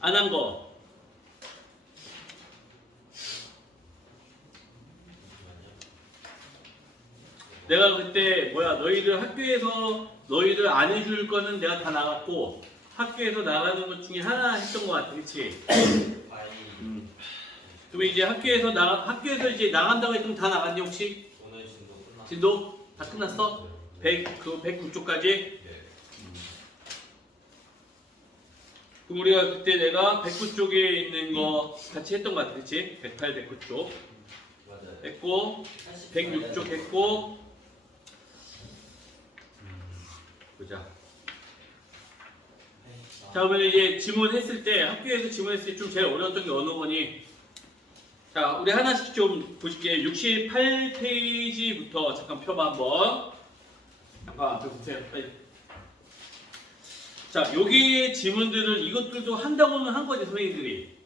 안 한 거. 내가 그때 너희들 학교에서 너희들 안 해줄 거는 내가 다 나갔고 학교에서 나가는 것 중에 하나 했던 것 같아, 그렇지? 그럼 이제 학교에서 이제 나간다고 했으면 다 나갔니 혹시? 오늘 진도 끝났어. 진도 다 끝났어? 109쪽까지? 네. 그럼 우리가 그때 내가 109쪽에 있는 거 같이 했던 것 같아, 그렇지? 108, 109쪽 맞아요. 했고 106쪽 했고 보자. 자, 그러면 이제 지문했을 때 학교에서 지문했을 때 좀 제일 어려웠던 게 어느 거니? 자, 우리 하나씩 좀 보실게. 68페이지부터 잠깐 펴봐 한번. 잠깐 앞에 보세요. 빨리. 자, 여기 지문들은 이것들도 한다고는 한 거지 선생님들이.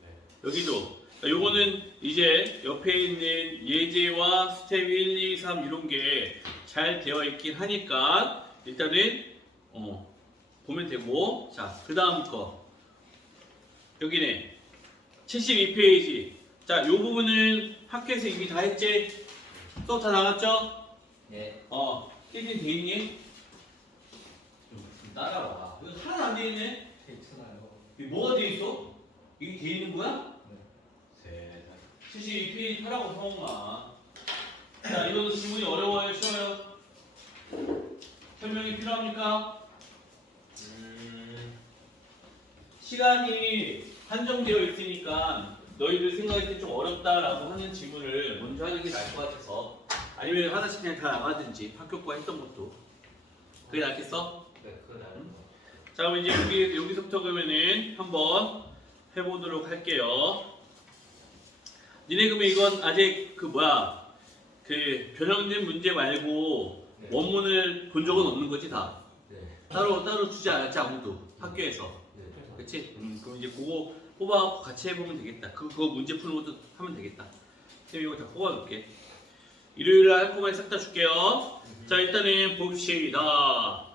여기도. 자, 요거는 이제 옆에 있는 예제와 스텝 1, 2, 3 이런 게 잘 되어 있긴 하니까 일단은 보면 되고. 자, 그 다음 거 여기네 72페이지. 자, 요 부분은 학교에서 이미 다 했지? 수업 다 나갔죠? 네. 필딩 돼 있니? 좀 따라와. 이거 하나 안 돼 있네? 괜찮아요. 이게 뭐가 돼 있어? 이게 돼 있는 거야? 네. 72페이지 하라고 성웅아. 자, 이거는 지문이 어려워요? 쉬워요? 설명이 필요합니까? 시간이 한정되어 있으니까 너희들 생각할 때 좀 어렵다라고 하는 지문을 먼저 하는 게 나을 것 같아서 아니면 하나씩 그냥 다 나가든지 학교 거 했던 것도 그게 낫겠어? 네, 그건 알아요. 자, 그럼 이제 여기서부터 그러면은 한번 해보도록 할게요. 니네 그러면 이건 아직 그 변형된 문제 말고 네. 원문을 본 적은 없는 거지 다? 네. 따로 주지 않았지 아무도 학교에서. 네. 그치? 그럼 이제 그거 뽑아갖고 같이 해보면 되겠다. 그거 문제 푸는 것도 하면 되겠다. 선생님 이거 다 뽑아놓을게. 일요일에 할 거만 싹 다 줄게요. 자, 일단은 봅시다.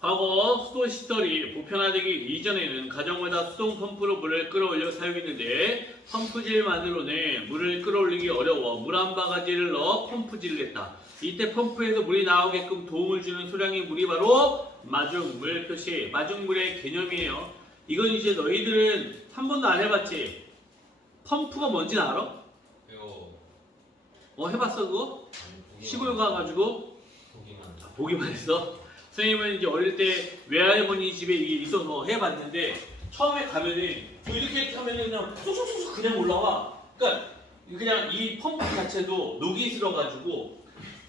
과거 수도 시설이 보편화되기 이전에는 가정마다 수동 펌프로 물을 끌어올려 사용했는데 펌프질만으로는 물을 끌어올리기 어려워 물 한 바가지를 넣어 펌프질을 했다. 이때 펌프에서 물이 나오게끔 도움을 주는 소량의 물이 바로 마중물 표시, 마중물의 개념이에요. 이건 이제 너희들은 한 번도 안 해봤지? 펌프가 뭔지 알아? 이거 해봤어 그거? 보기만 시골 가가지고 보기만. 보기만 했어? 선생님은 이제 어릴 때 외할머니 집에 이게 있어서 해봤는데 처음에 가면은 뭐 이렇게 하면은 그냥 쏙쏙쏙 그냥 올라와. 그러니까 그냥 이 펌프 자체도 녹이 슬어가지고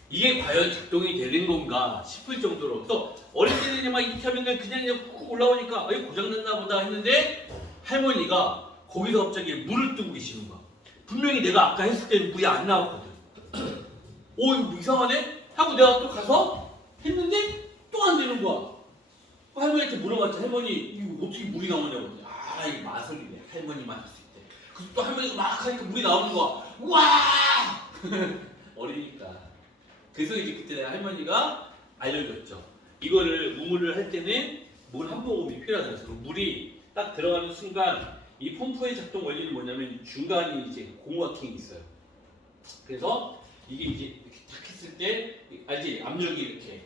이게 과연 작동이 되는 건가 싶을 정도로. 또 어릴 때는 막 이렇게 하면은 그냥 쿡 올라오니까 이거 고장났나 보다 했는데 할머니가 거기서 갑자기 물을 뜨고 계시는 거야. 분명히 내가 아까 했을 때는 물이 안 나왔거든. 이거 뭐 이상하네? 하고 내가 또 가서 했는데 또 안 되는 거야. 할머니한테 물어봤지. 할머니 이거 어떻게 물이 나오냐고. 이게 마술이네. 할머니만 할 수 있대. 그래서 또 할머니가 막 하니까 물이 나오는 거야. 와! 어리니까. 그래서 이제 그때 내가 할머니가 알려줬죠. 이거를 우물을 할 때는 물 한 모금이 필요하다. 그래서 물이 딱 들어가는 순간 이 펌프의 작동 원리는 뭐냐면 중간이 이제 고무와킹이 있어요. 그래서 이게 이제 이렇게 탁 했을 때 알지? 압력이 이렇게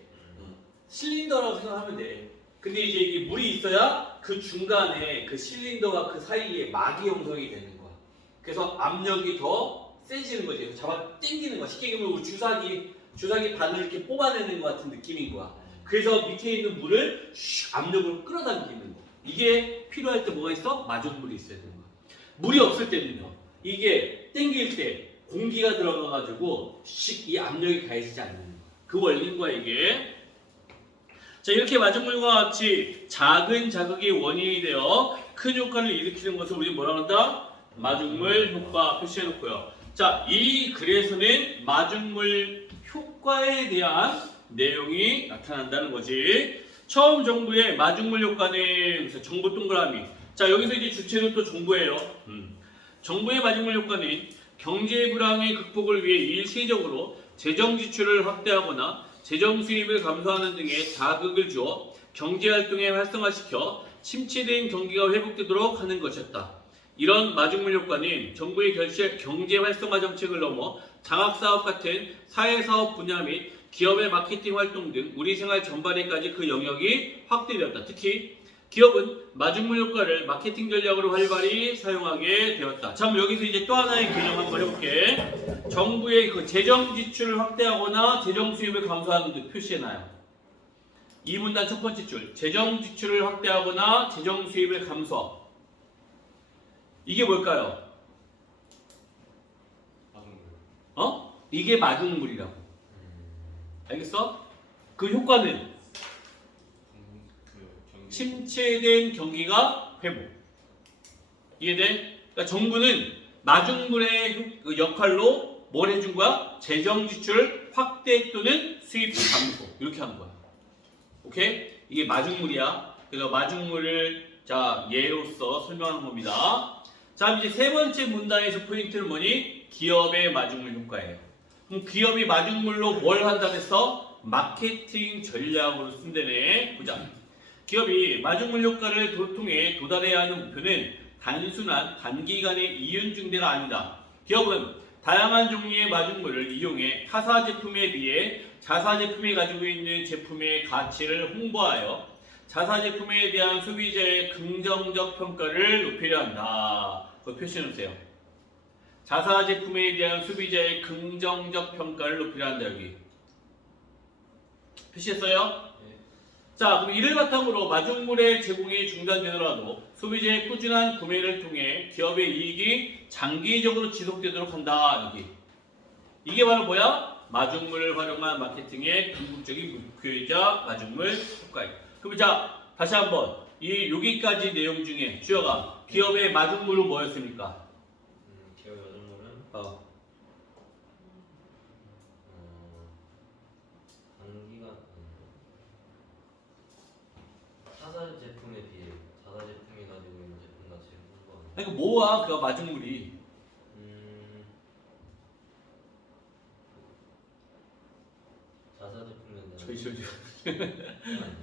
실린더라고 생각하면 돼. 근데 이제 이게 물이 있어야 그 중간에 그 실린더와 그 사이에 막이 형성이 되는 거야. 그래서 압력이 더 세지는 거지. 그래서 잡아 당기는 거야. 쉽게 얘기하면 우리 주사기 바늘 이렇게 뽑아내는 것 같은 느낌인 거야. 그래서 밑에 있는 물을 압력으로 끌어당기는 거야. 이게 필요할 때 뭐가 있어? 마중물이 있어야 되는 거야. 물이 없을 때는요. 이게 당길 때 공기가 들어가가지고 이 압력이 가해지지 않는 거야. 그 원리인 거야 이게. 자, 이렇게 마중물과 같이 작은 자극이 원인이 되어 큰 효과를 일으키는 것을 우리 뭐라 한다? 마중물 효과 표시해놓고요. 자, 이 글에서는 마중물 효과에 대한 내용이 나타난다는 거지. 처음 정부의 마중물 효과는 그래서 정부 동그라미. 자, 여기서 이제 주체는 또 정부예요. 정부의 마중물 효과는 경제 불황의 극복을 위해 일시적으로 재정 지출을 확대하거나 재정 수입을 감소하는 등의 자극을 주어 경제 활동에 활성화시켜 침체된 경기가 회복되도록 하는 것이었다. 이런 마중물 효과는 정부의 경제 활성화 정책을 넘어 장학사업 같은 사회사업 분야 및 기업의 마케팅 활동 등 우리 생활 전반에까지 그 영역이 확대되었다. 특히 기업은 마중물 효과를 마케팅 전략으로 활발히 사용하게 되었다. 자, 그럼 여기서 이제 또 하나의 개념 한번 해볼게. 정부의 그 재정 지출을 확대하거나 재정 수입을 감소하는 듯 표시해놔요. 이 문단 첫 번째 줄, 재정 지출을 확대하거나 재정 수입을 감소. 이게 뭘까요? 이게 마중물이라고. 알겠어? 그 효과는 침체된 경기가 회복. 이해돼? 그러니까 정부는 마중물의 역할로 뭘 해준 거야? 재정 지출 확대 또는 수입 감소. 이렇게 하는 거야. 오케이? 이게 마중물이야. 그래서 마중물을 자 예로서 설명하는 겁니다. 자, 이제 세 번째 문단에서 포인트는 뭐니? 기업의 마중물 효과예요. 그럼 기업이 마중물로 뭘 한다 그랬어? 마케팅 전략으로 쓴다네. 보자. 기업이 마중물 효과를 통해 도달해야 하는 목표는 단순한 단기간의 이윤 증대가 아니다. 기업은 다양한 종류의 마중물을 이용해 타사 제품에 비해 자사 제품이 가지고 있는 제품의 가치를 홍보하여 자사 제품에 대한 소비자의 긍정적 평가를 높이려 한다. 그거 표시해 놓으세요. 자사 제품에 대한 소비자의 긍정적 평가를 높이려 한다. 여기 표시했어요? 네. 자, 그럼 이를 바탕으로 마중물의 제공이 중단되더라도 소비자의 꾸준한 구매를 통해 기업의 이익이 장기적으로 지속되도록 한다. 여기 이게 바로 뭐야? 마중물을 활용한 마케팅의 궁극적인 목표이자 마중물 효과예요. 그럼 자, 다시 한번 이 여기까지 내용 중에 주여가 기업의 마중물은 뭐였습니까? 기업 마중물은 단기간 타사 제품에 비해 자사 제품이 가지고 있는 제품 가치를 홍보하는. 아니 그 뭐야? 그 마중물이 자사 제품에 대한. 저기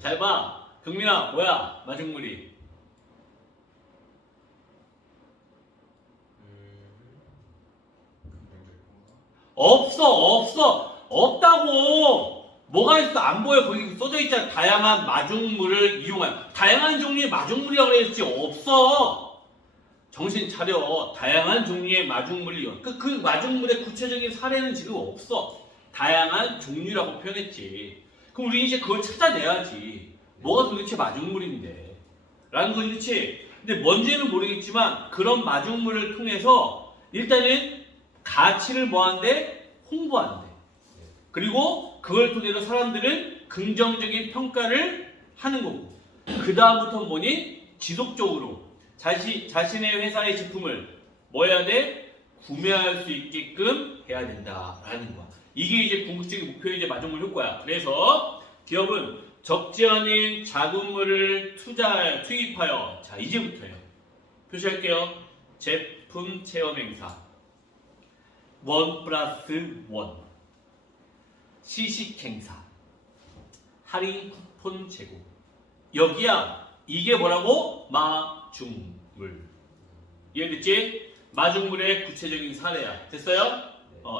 잘 봐. 경민아, 뭐야? 마중물이. 없다고. 뭐가 있어? 안 보여. 거기 써져 있잖아. 다양한 마중물을 이용한. 다양한 종류의 마중물이라고 그랬지. 없어. 정신 차려. 다양한 종류의 마중물을 이용. 그 마중물의 구체적인 사례는 지금 없어. 다양한 종류라고 표현했지. 그럼 우리 이제 그걸 찾아내야지. 뭐가 도대체 마중물인데? 라는 거지, 그렇지? 근데 뭔지는 모르겠지만 그런 마중물을 통해서 일단은 가치를 뭐한대? 홍보한대. 그리고 그걸 토대로 사람들은 긍정적인 평가를 하는 거고, 그 다음부터 뭐니? 지속적으로 자신의 회사의 제품을 뭐 해야 돼? 구매할 수 있게끔 해야 된다라는 거야. 이게 이제 궁극적인 목표의 이제 마중물 효과야. 그래서 기업은 적지 않은 자금물을 투입하여, 자 이제부터요. 표시할게요. 제품 체험 행사 1+1 시식 행사 할인 쿠폰 제공. 여기야 이게 뭐라고? 마중물. 이해됐지? 마중물의 구체적인 사례야. 됐어요?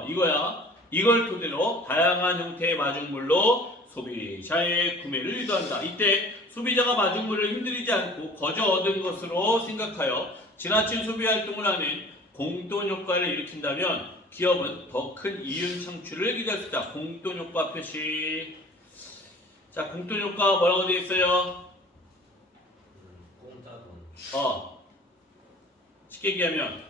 이거야. 이걸 토대로 다양한 형태의 마중물로 소비자의 구매를 유도한다. 이때 소비자가 마중물을 힘들이지 않고 거저 얻은 것으로 생각하여 지나친 소비 활동을 하는 공돈 효과를 일으킨다면 기업은 더 큰 이윤 창출을 기대할 수 있다. 공돈 효과 표시. 자, 공돈 효과 뭐라고 되어 있어요? 공짜 돈. 쉽게 얘기하면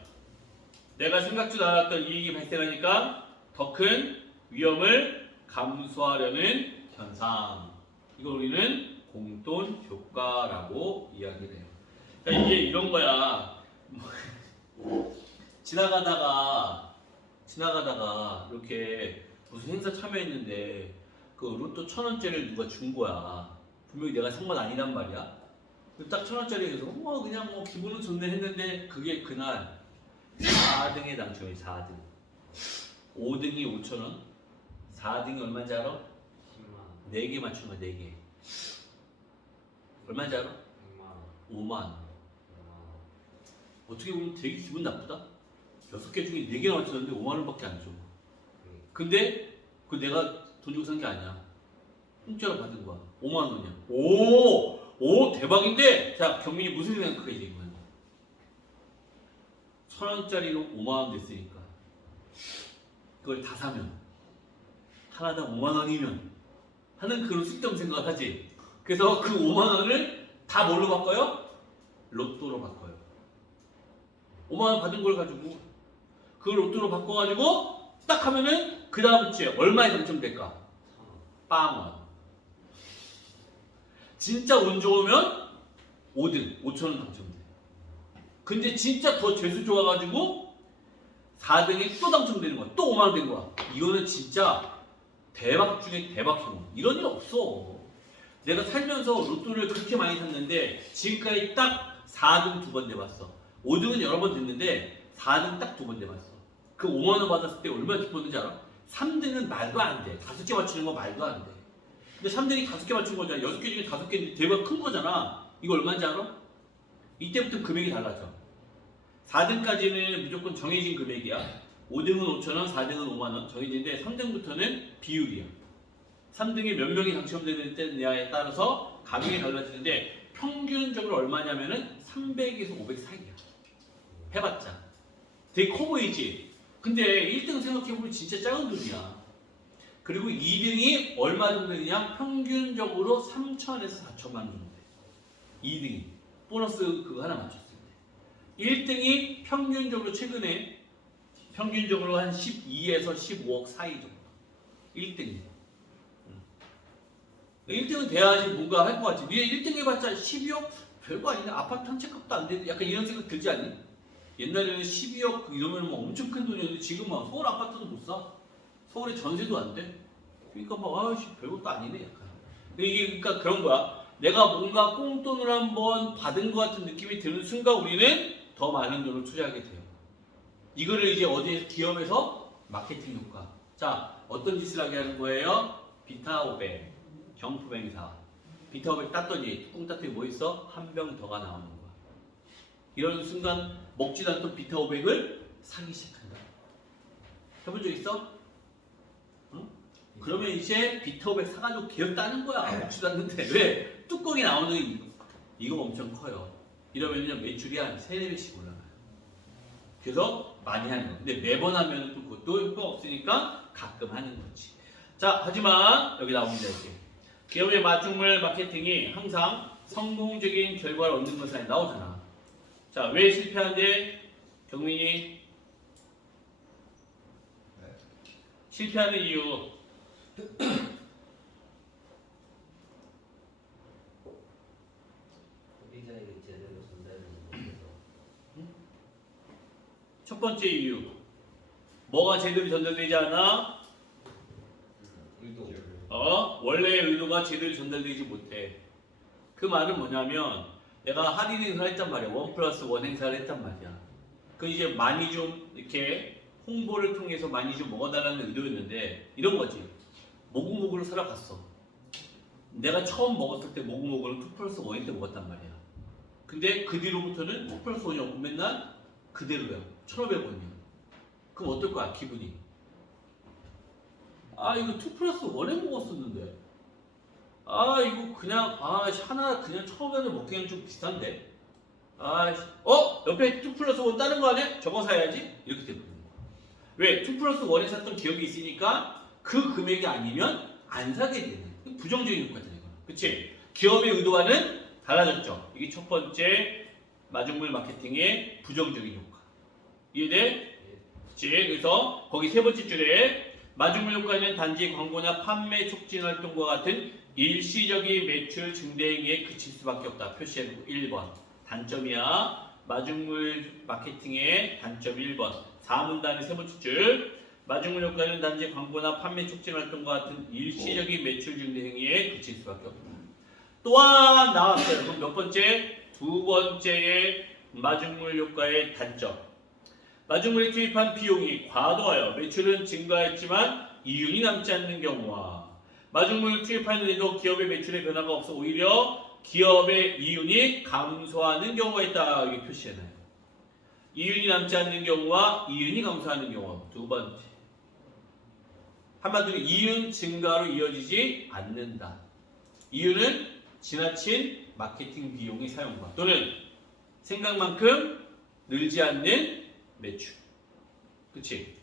내가 생각지도 않았던 이익이 발생하니까 더 큰 위험을 감수하려는 현상. 이걸 우리는 공돈 효과라고 이야기를 해요. 그러니까 이게 이런 거야. 지나가다가 이렇게 무슨 행사 참여했는데 그 로또 1,000원짜리를 누가 준 거야. 분명히 내가 산 건 아니란 말이야. 딱 1,000원짜리에서 그냥 뭐 기분은 좋네 했는데 그게 그날 4등에 당첨이 4등. 5등이 5,000원, 4등이 얼마인지 알아? 10만 원. 4개 맞춘 거야, 4개. 얼마인지 알아? 100만 원. 5만. 어떻게 보면 되게 기분 나쁘다. 6개 중에 4개나 맞췄는데 5만 원밖에 안 줘. 근데 그 내가 돈 주고 산 게 아니야. 공짜로 받은 거야. 5만 원이야. 오 대박인데. 자, 경민이 무슨 생각해 이제 이거는? 1,000원짜리로 5만 원 됐으니까 그걸 다 사면 하나당 5만 원이면 하는 그런 쓸데없는 생각을 하지. 그래서 그 5만 원을 다 뭘로 바꿔요? 로또로 바꿔요. 5만 원 받은 걸 가지고 그걸 로또로 바꿔가지고 딱 하면은 그 다음 주에 얼마에 당첨될까? 빵원. 진짜 운 좋으면 5등 5,000원 당첨돼. 근데 진짜 더 재수 좋아가지고 4등에 또 당첨되는 거야. 또 5만 원 된 거야. 이거는 진짜 대박 중에 대박형. 이런 일 없어. 내가 살면서 로또를 그렇게 많이 샀는데 지금까지 딱 4등 2번 내봤어. 5등은 여러 번 됐는데 4등 딱 2번 내봤어. 그 5만 원 받았을 때 얼마나 기뻤는지 알아? 3등은 말도 안 돼. 5개 맞추는 거 말도 안 돼. 근데 3등이 5개 맞춘 거잖아. 6개 중에 5개인데 대박 큰 거잖아. 이거 얼마인지 알아? 이때부터 금액이 달라져. 4등까지는 무조건 정해진 금액이야. 5등은 5,000원, 4등은 5만원 정해진데 3등부터는 비율이야. 3등에 몇 명이 당첨되느냐에 따라서 가격이 달라지는데 평균적으로 얼마냐면은 300에서 500 사이야. 해봤자. 되게 커 보이지? 근데 1등 생각해보면 진짜 작은 돈이야. 그리고 2등이 얼마 정도 되냐? 평균적으로 3천에서 4천만 원 정도 돼. 2등이. 보너스 그거 하나 맞췄을 때. 1등이 평균적으로 최근에 평균적으로 한 12에서 15억 사이 정도. 1등이. 1등은 돼야지 뭔가 할 것 같지. 니네 1등 해봤자 12억? 별거 아니네. 아파트 한 채 값도 안 되는데 약간 이런 생각 들지 않니? 옛날에는 12억 이러면 뭐 엄청 큰 돈이었는데 지금 막 서울 아파트도 못 사. 서울에 전세도 안 돼. 그러니까 막 아이씨 별것도 아니네 약간. 이게 그러니까 그런 거야. 내가 뭔가 꽁돈을 한번 받은 것 같은 느낌이 드는 순간 우리는 더 많은 돈을 투자하게 돼요. 이거를 이제 어디에 기업에서 마케팅 효과. 자, 어떤 짓을 하게 하는 거예요? 비타500, 경품행사. 비타500 땄더니 뚜껑 땄더니 뭐 있어? 한 병 더가 나오는 거야. 이런 순간 먹지도 않던 비타500을 사기 시작한다. 해본 적 있어? 응? 그러면 이제 비타500 사가지고 기업 따는 거야. 먹지도 않는데. 왜? 뚜껑이 나오는 이거 엄청 커요. 이러면요 매출이 한 3-4배씩 올라가요. 그래서 많이 하는 거. 근데 매번 하면 또 그것도 효과가 없으니까 가끔 하는 거지. 자, 하지만 여기 나옵니다. 이렇게. 기업의 맞춤물 마케팅이 항상 성공적인 결과를 얻는 것이 나오잖아. 자, 왜 실패하는데 경민이? 실패하는 이유. 소비자에게 제대로 전달되지 못해서. 첫 번째 이유. 뭐가 제대로 전달되지 않아? 의도. 원래의 의도가 제대로 전달되지 못해. 그 말은 뭐냐면 내가 할인 행사를 했단 말이야. 1+1 행사를 했단 말이야. 그 이제 많이 좀 이렇게 홍보를 통해서 많이 좀 먹어달라는 의도였는데 이런 거지. 모구모구를 사러 갔어. 내가 처음 먹었을 때 모구모구는 2+1일 때 먹었단 말이야. 근데 그 뒤로부터는 2+1이 없고 맨날 그대로야. 1,500원이야. 그럼 어떨 거야 기분이? 아 이거 2+1에 먹었었는데 아 이거 그냥 하나 그냥 1,500원에 먹기엔 좀 비싼데 옆에 2+1 다른 거 아니야? 저거 사야지? 이렇게 되는 거야. 왜? 2+1에 샀던 기억이 있으니까 그 금액이 아니면 안 사게 되는 부정적인 효과잖아요. 그치? 기업의 의도와는 달라졌죠. 이게 첫 번째 마중물 마케팅의 부정적인 효과. 이해돼? 그치? 그래서 거기 세 번째 줄에 마중물 효과는 단지 광고나 판매 촉진 활동과 같은 일시적인 매출 증대 행위에 그칠 수밖에 없다. 표시해놓고 1번. 단점이야. 마중물 마케팅의 단점 1번. 4문단의 세 번째 줄. 마중물 효과는 단지 광고나 판매 촉진 활동과 같은 일시적인 매출 증대 행위에 그칠 수밖에 없다. 또한 나왔어요. 그럼 몇 번째? 두 번째의 마중물 효과의 단점. 마중물에 투입한 비용이 과도하여 매출은 증가했지만 이윤이 남지 않는 경우와 마중물을 투입하는 데도 기업의 매출의 변화가 없어 오히려 기업의 이윤이 감소하는 경우가 있다. 이렇게 표시해놔요. 이윤이 남지 않는 경우와 이윤이 감소하는 경우. 두 번째. 한마디로 이윤 증가로 이어지지 않는다. 이윤은 지나친 마케팅 비용의 사용과 또는 생각만큼 늘지 않는 매출. 그치?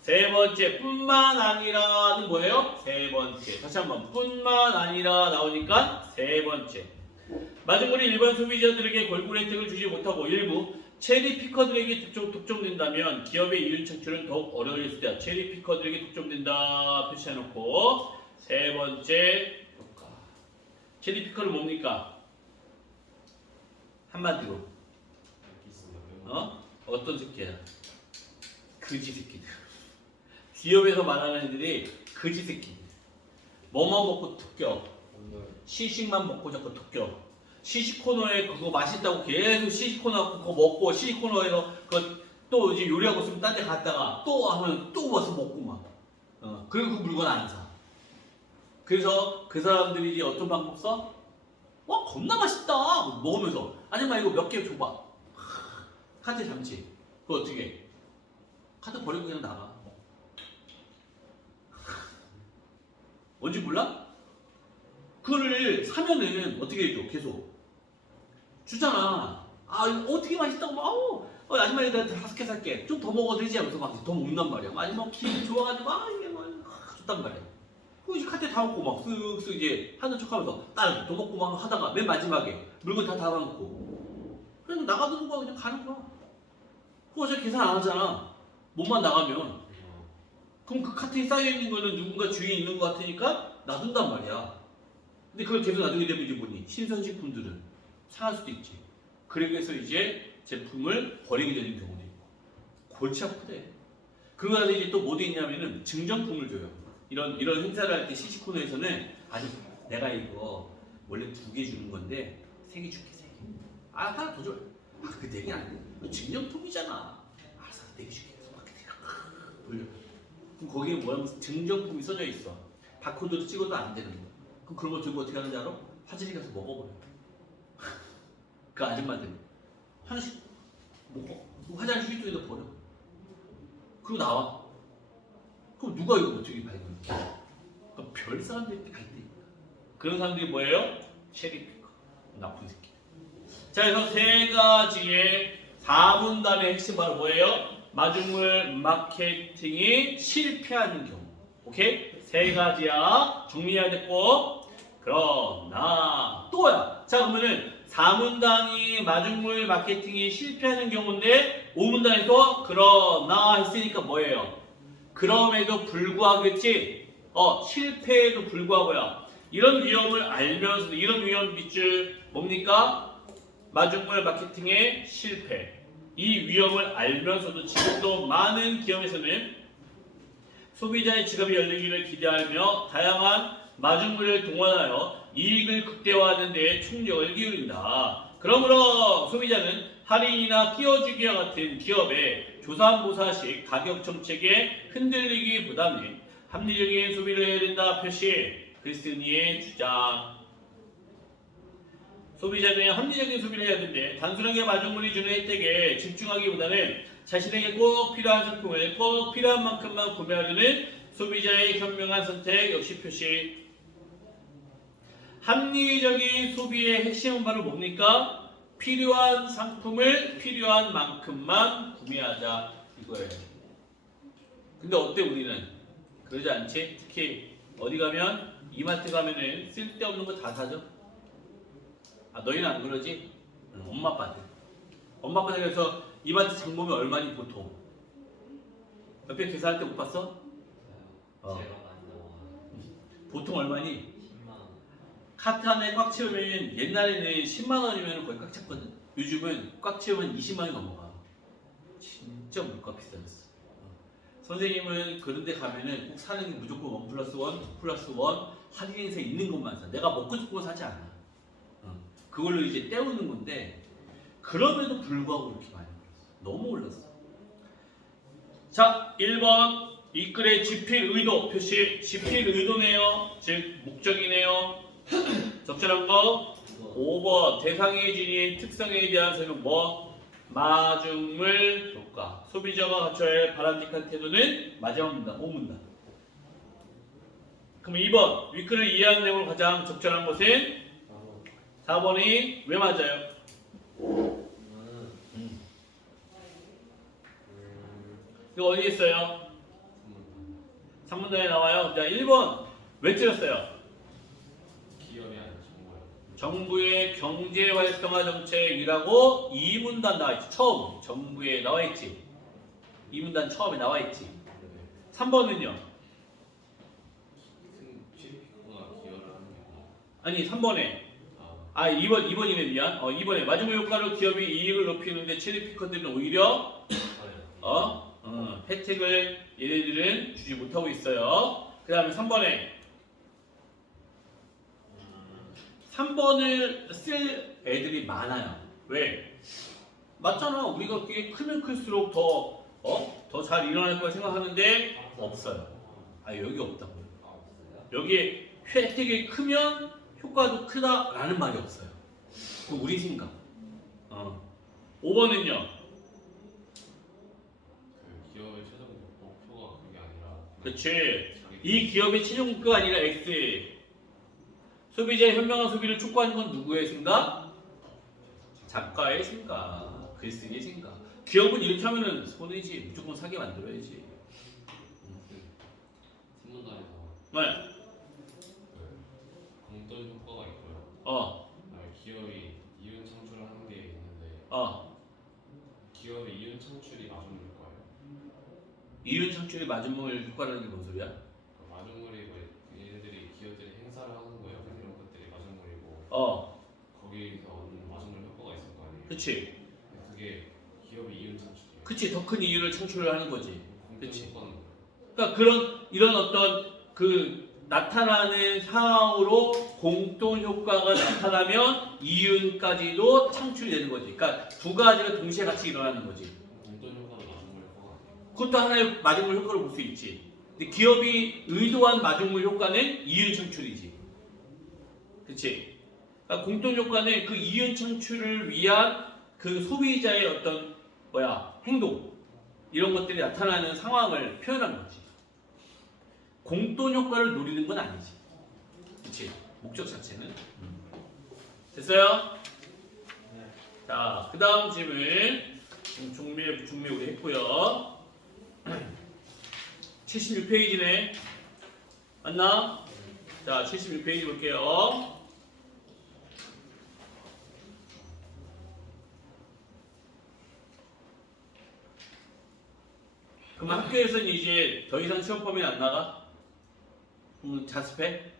세 번째, 뿐만 아니라는 뭐예요? 세 번째. 다시 한번, 뿐만 아니라 나오니까 세 번째. 마지막으로 일반 소비자들에게 골고루 혜택을 주지 못하고 일부 체리 피커들에게 독점된다면 기업의 이윤 창출은 더욱 어려울 수 있다. 체리 피커들에게 독점된다 표시해놓고 세 번째 효과. 체리 피커는 뭡니까? 한마디로 어떤 새끼야? 그지 새끼들. 기업에서 말하는 애들이 그지 새끼들. 뭐만 먹고 툭겨. 시식만 먹고 자꾸 툭겨. 시식 코너에 그거 맛있다고 계속 시식 코너 그거 먹고 시식 코너에서 또 이제 요리하고 있으면 딴 데 갔다가 또 하면 또 와서 먹고 막. 그리고 그 물건 안 사. 그래서 그 사람들이 이제 어떤 방법 써? 와 겁나 맛있다 먹으면서 아줌마 이거 몇 개 줘봐. 카드 잠치. 그거 어떻게 해? 카드 버리고 그냥 나가. 뭔지 몰라? 그거를 사면은 어떻게 해줘? 계속 주잖아. 아 이거 어떻게 맛있다고 막 아줌마 이거 내가 5개 살게. 좀 더 먹어도 되지 하면서 막 더 먹는단 말이야. 아줌마 기분 좋아가지고 이게 막 줬단 말이야. 그 이제 카드 다 먹고 막 쓱쓱 이제 하는 척하면서 딸 더 먹고 막 하다가 맨 마지막에 물건 다 담아놓고 그냥 나가두는 거야. 그냥 가는 거야. 그거 어차피 계산 안 하잖아. 몸만 나가면. 그럼 그 카트에 쌓여있는 거는 누군가 주인이 있는 것 같으니까 놔둔단 말이야. 근데 그걸 계속 놔두게 되면 이제 뭐니? 신선식품들은 상할 수도 있지. 그래서 이제 제품을 버리게 되는 경우도 있고. 골치 아프대. 그러고 나서 이제 또 뭐 돼 있냐면은 증정품을 줘요. 이런 행사를 할 때 시식코너에서는 아니 내가 이거 원래 2개 주는 건데 3개 줄게 3개. 하나 더 줘. 그 4개 아니고 증정품이잖아. 알았어 4개 줄게. 돌려. 그럼 거기에 뭐라면 증정품이 써져 있어. 바코드를 찍어도 안 되는 거. 그럼 그런 거 들고 어떻게 하는지 알아? 화장실 가서 먹어버려. 그 아줌마들은 하나씩 먹어. 화장실 휴지통에다 버려. 그리고 나와. 그럼 누가 이거 어떻게 발견해? 그러니까 별 사람들이 다 있대. 그런 사람들이 뭐예요? 체리피커. 나쁜 새끼. 자, 그래서 세 가지의 4분단의 핵심 바로 뭐예요? 마중물 마케팅이 실패하는 경우. 오케이? 세 가지야. 정리해야 됐고. 그러나 또야. 자, 그러면은 4문단이 마중물 마케팅이 실패하는 경우인데 5문단에서 그러나 했으니까 뭐예요? 그럼에도 불구하겠지. 실패에도 불구하고요. 이런 위험을 알면서도 이런 위험 빗줄 뭡니까? 마중물 마케팅의 실패. 이 위험을 알면서도 지금도 많은 기업에서는 소비자의 지갑이 열리기를 기대하며 다양한 마중물을 동원하여 이익을 극대화하는 데 총력을 기울인다. 그러므로 소비자는 할인이나 끼워주기와 같은 기업의 조삼모사식 가격 정책에 흔들리기보다는 합리적인 소비를 해야 된다. 표시 글쓴이의 주장. 소비자는 합리적인 소비를 해야 되는데 단순하게 마중물이 주는 혜택에 집중하기보다는 자신에게 꼭 필요한 상품을 꼭 필요한 만큼만 구매하려는 소비자의 현명한 선택 역시 표시. 합리적인 소비의 핵심은 바로 뭡니까? 필요한 상품을 필요한 만큼만 구매하자 이거예요. 근데 어때 우리는? 그러지 않지? 특히 어디 가면 이마트 가면은 쓸데없는 거 다 사죠? 너희는 안 그러지? 엄마 아빠들. 엄마 아빠들 그래서 이마트 장 보면 얼마니 보통? 옆에 계산할 때 못 봤어? 제가 많이 나와요. 보통 얼마니? 10만 원. 카트 하나에 꽉 채우면 옛날에는 10만 원이면 거의 꽉 찼거든. 요즘은 꽉 채우면 20만 원이 넘어가. 진짜 물가 비싸졌어. 선생님은 그런 데 가면은 꼭 사는 게 무조건 1+1, 2+1 할인 행사 있는 것만 사. 내가 먹고 싶은 거 사지 않아. 그걸로 이제 때우는 건데 그럼에도 불구하고 이렇게 많이 올랐어. 너무 올랐어. 자, 1번 이 글의 집필 의도 표시. 집필 의도네요. 즉 목적이네요. 적절한 거 5번 대상이 지닌 특성에 대한 설명 뭐? 마중물 효과. 소비자가 갖춰야 할 바람직한 태도는 마지막 문단 5문단. 그럼 2번 윗글을 이해하는 내용으로 가장 적절한 것은 4번이 왜 맞아요? 이거 어디 있어요? 3문단에 나와요. 자 1번 왜 틀렸어요? 기업이 아니라 정부요. 정부의 경제활성화 정책이라고 2문단 나와있지. 처음 정부에 나와있지. 2문단 처음에 나와있지. 3번은요? GDP가 기여를 하는 게 아니 3번에 2번이네 미안. 2번에 마중물 효과로 기업이 이익을 높이는데 체리피커들은 오히려 혜택을 얘네들은 주지 못하고 있어요. 그 다음에 3번을 쓸 애들이 많아요. 왜? 맞잖아. 우리가 그게 크면 클수록 더 잘 일어날 거라 생각하는데 없어요. 여기 없다고요. 여기에 혜택이 크면 효과도 크다라는 말이 없어요. 그건 우리 생각. 5번은요. 그 기업의 최종 목표가 그게 아니라 그렇지. 이 기업의 최종 목표가 아니라 X. 소비자의 현명한 소비를 촉구하는 건 누구의 생각? 작가의 생각. 글쓰기의 생각. 기업은 이렇게 하면은 손해지. 무조건 사게 만들어야지. 신문단에서 네. 공돈 효과가 있고요. 기업이 이윤 창출을 하는 게 있는데 기업의 이윤 창출이 마중물 효과예요. 이윤 창출이 마중물 효과라는 게 뭔 소리야? 그 마중물이 얘네들이 기업들이 행사를 하는 거예요. 이런 것들이 마중물이고 거기서 얻는 마중물 효과가 있을 거 아니에요. 그치. 그게 기업의 이윤 창출이에요. 그치. 더 큰 이윤을 창출을 하는 거지. 공돈 그치. 효과는 뭐예요? 그러니까 이런 어떤 나타나는 상황으로 공동 효과가 나타나면 이윤까지도 창출이 되는 거지. 그러니까 두 가지가 동시에 같이 일어나는 거지. 공돈 효과도 마중물 효과가 아니에요. 그것도 하나의 마중물 효과로 볼 수 있지. 근데 기업이 의도한 마중물 효과는 이윤 창출이지. 그치? 그러니까 공동 효과는 그 이윤 창출을 위한 그 소비자의 어떤 행동 이런 것들이 나타나는 상황을 표현하는 거지. 공돈 효과를 노리는 건 아니지. 그치? 목적 자체는. 됐어요? 자, 그 다음 질문. 중매, 부중매 우리 했고요. 76페이지네. 맞나? 자, 76페이지 볼게요. 그럼 학교에서는 이제 더 이상 시험 범위 안 나가? 그럼 자습해?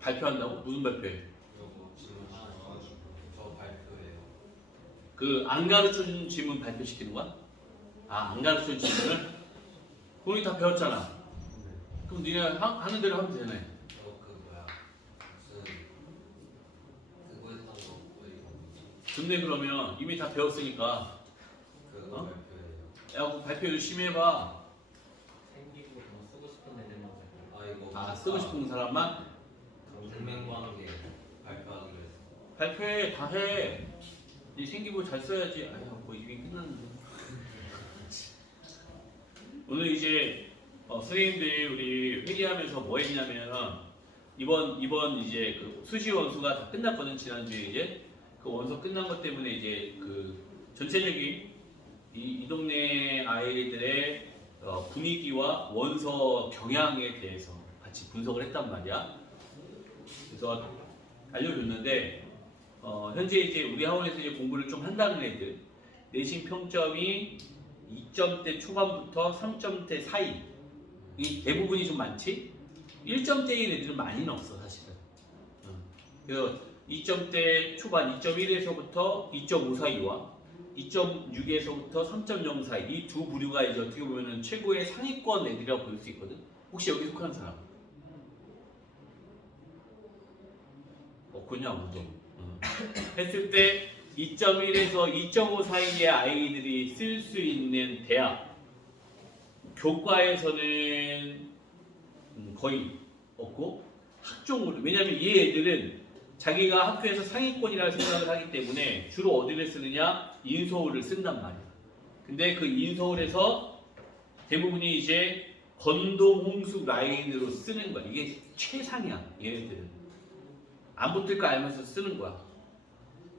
발표한다고? 무슨 발표해? 이거 질문 하나 나와가지고 저 발표예요. 안 가르쳐준 질문 발표시키는 거야? 안 가르쳐준 질문을? 우리 다 배웠잖아. 그럼 니네 하는 대로 하면 되네. 무슨 그거에서 나온 거 좋네. 그러면 이미 다 배웠으니까 그거 발표예요. 야, 그 발표 열심히 해봐. 생기고 쓰고 싶은 애들만 발표. 쓰고 싶은 사람만? 동맹관계 발표하기로 했어. 발표해. 다 해. 니 생기부 잘 써야지. 뭐 이미 끝났는데. 오늘 이제 선생님들이 우리 회의하면서 뭐 했냐면 이번 이제 그 수시 원수가 다 끝났거든. 지난주에 이제 그 원서 끝난 것 때문에 이제 그 전체적인 이 동네 아이들의 분위기와 원서 경향에 대해서 같이 분석을 했단 말이야. 그래서 알려줬는데 현재 이제 우리 학원에서 이제 공부를 좀 한다는 애들 내신 평점이 2점대 초반부터 3점대 사이 이 대부분이 좀 많지. 1점대인 애들은 많이는 없어 사실은. 그래서 2점대 초반 2.1에서부터 2.5 사이와 2.6에서부터 3.0 사이 이 두 부류가 이제 어떻게 보면은 최고의 상위권 애들이라고 볼 수 있거든. 혹시 여기 속하는 사람? 없군요 아무도. 했을 때 2.1에서 2.5 사이의 아이들이 쓸 수 있는 대학 교과에서는 거의 없고 학종으로. 왜냐면 이 애들은 자기가 학교에서 상위권이라고 생각을 하기 때문에 주로 어디를 쓰느냐? 인서울을 쓴단 말이야. 근데 그 인서울에서 대부분이 이제 건동, 홍수 라인으로 쓰는 거야. 이게 최상이야. 얘네들은 안 붙을 거 알면서 쓰는 거야.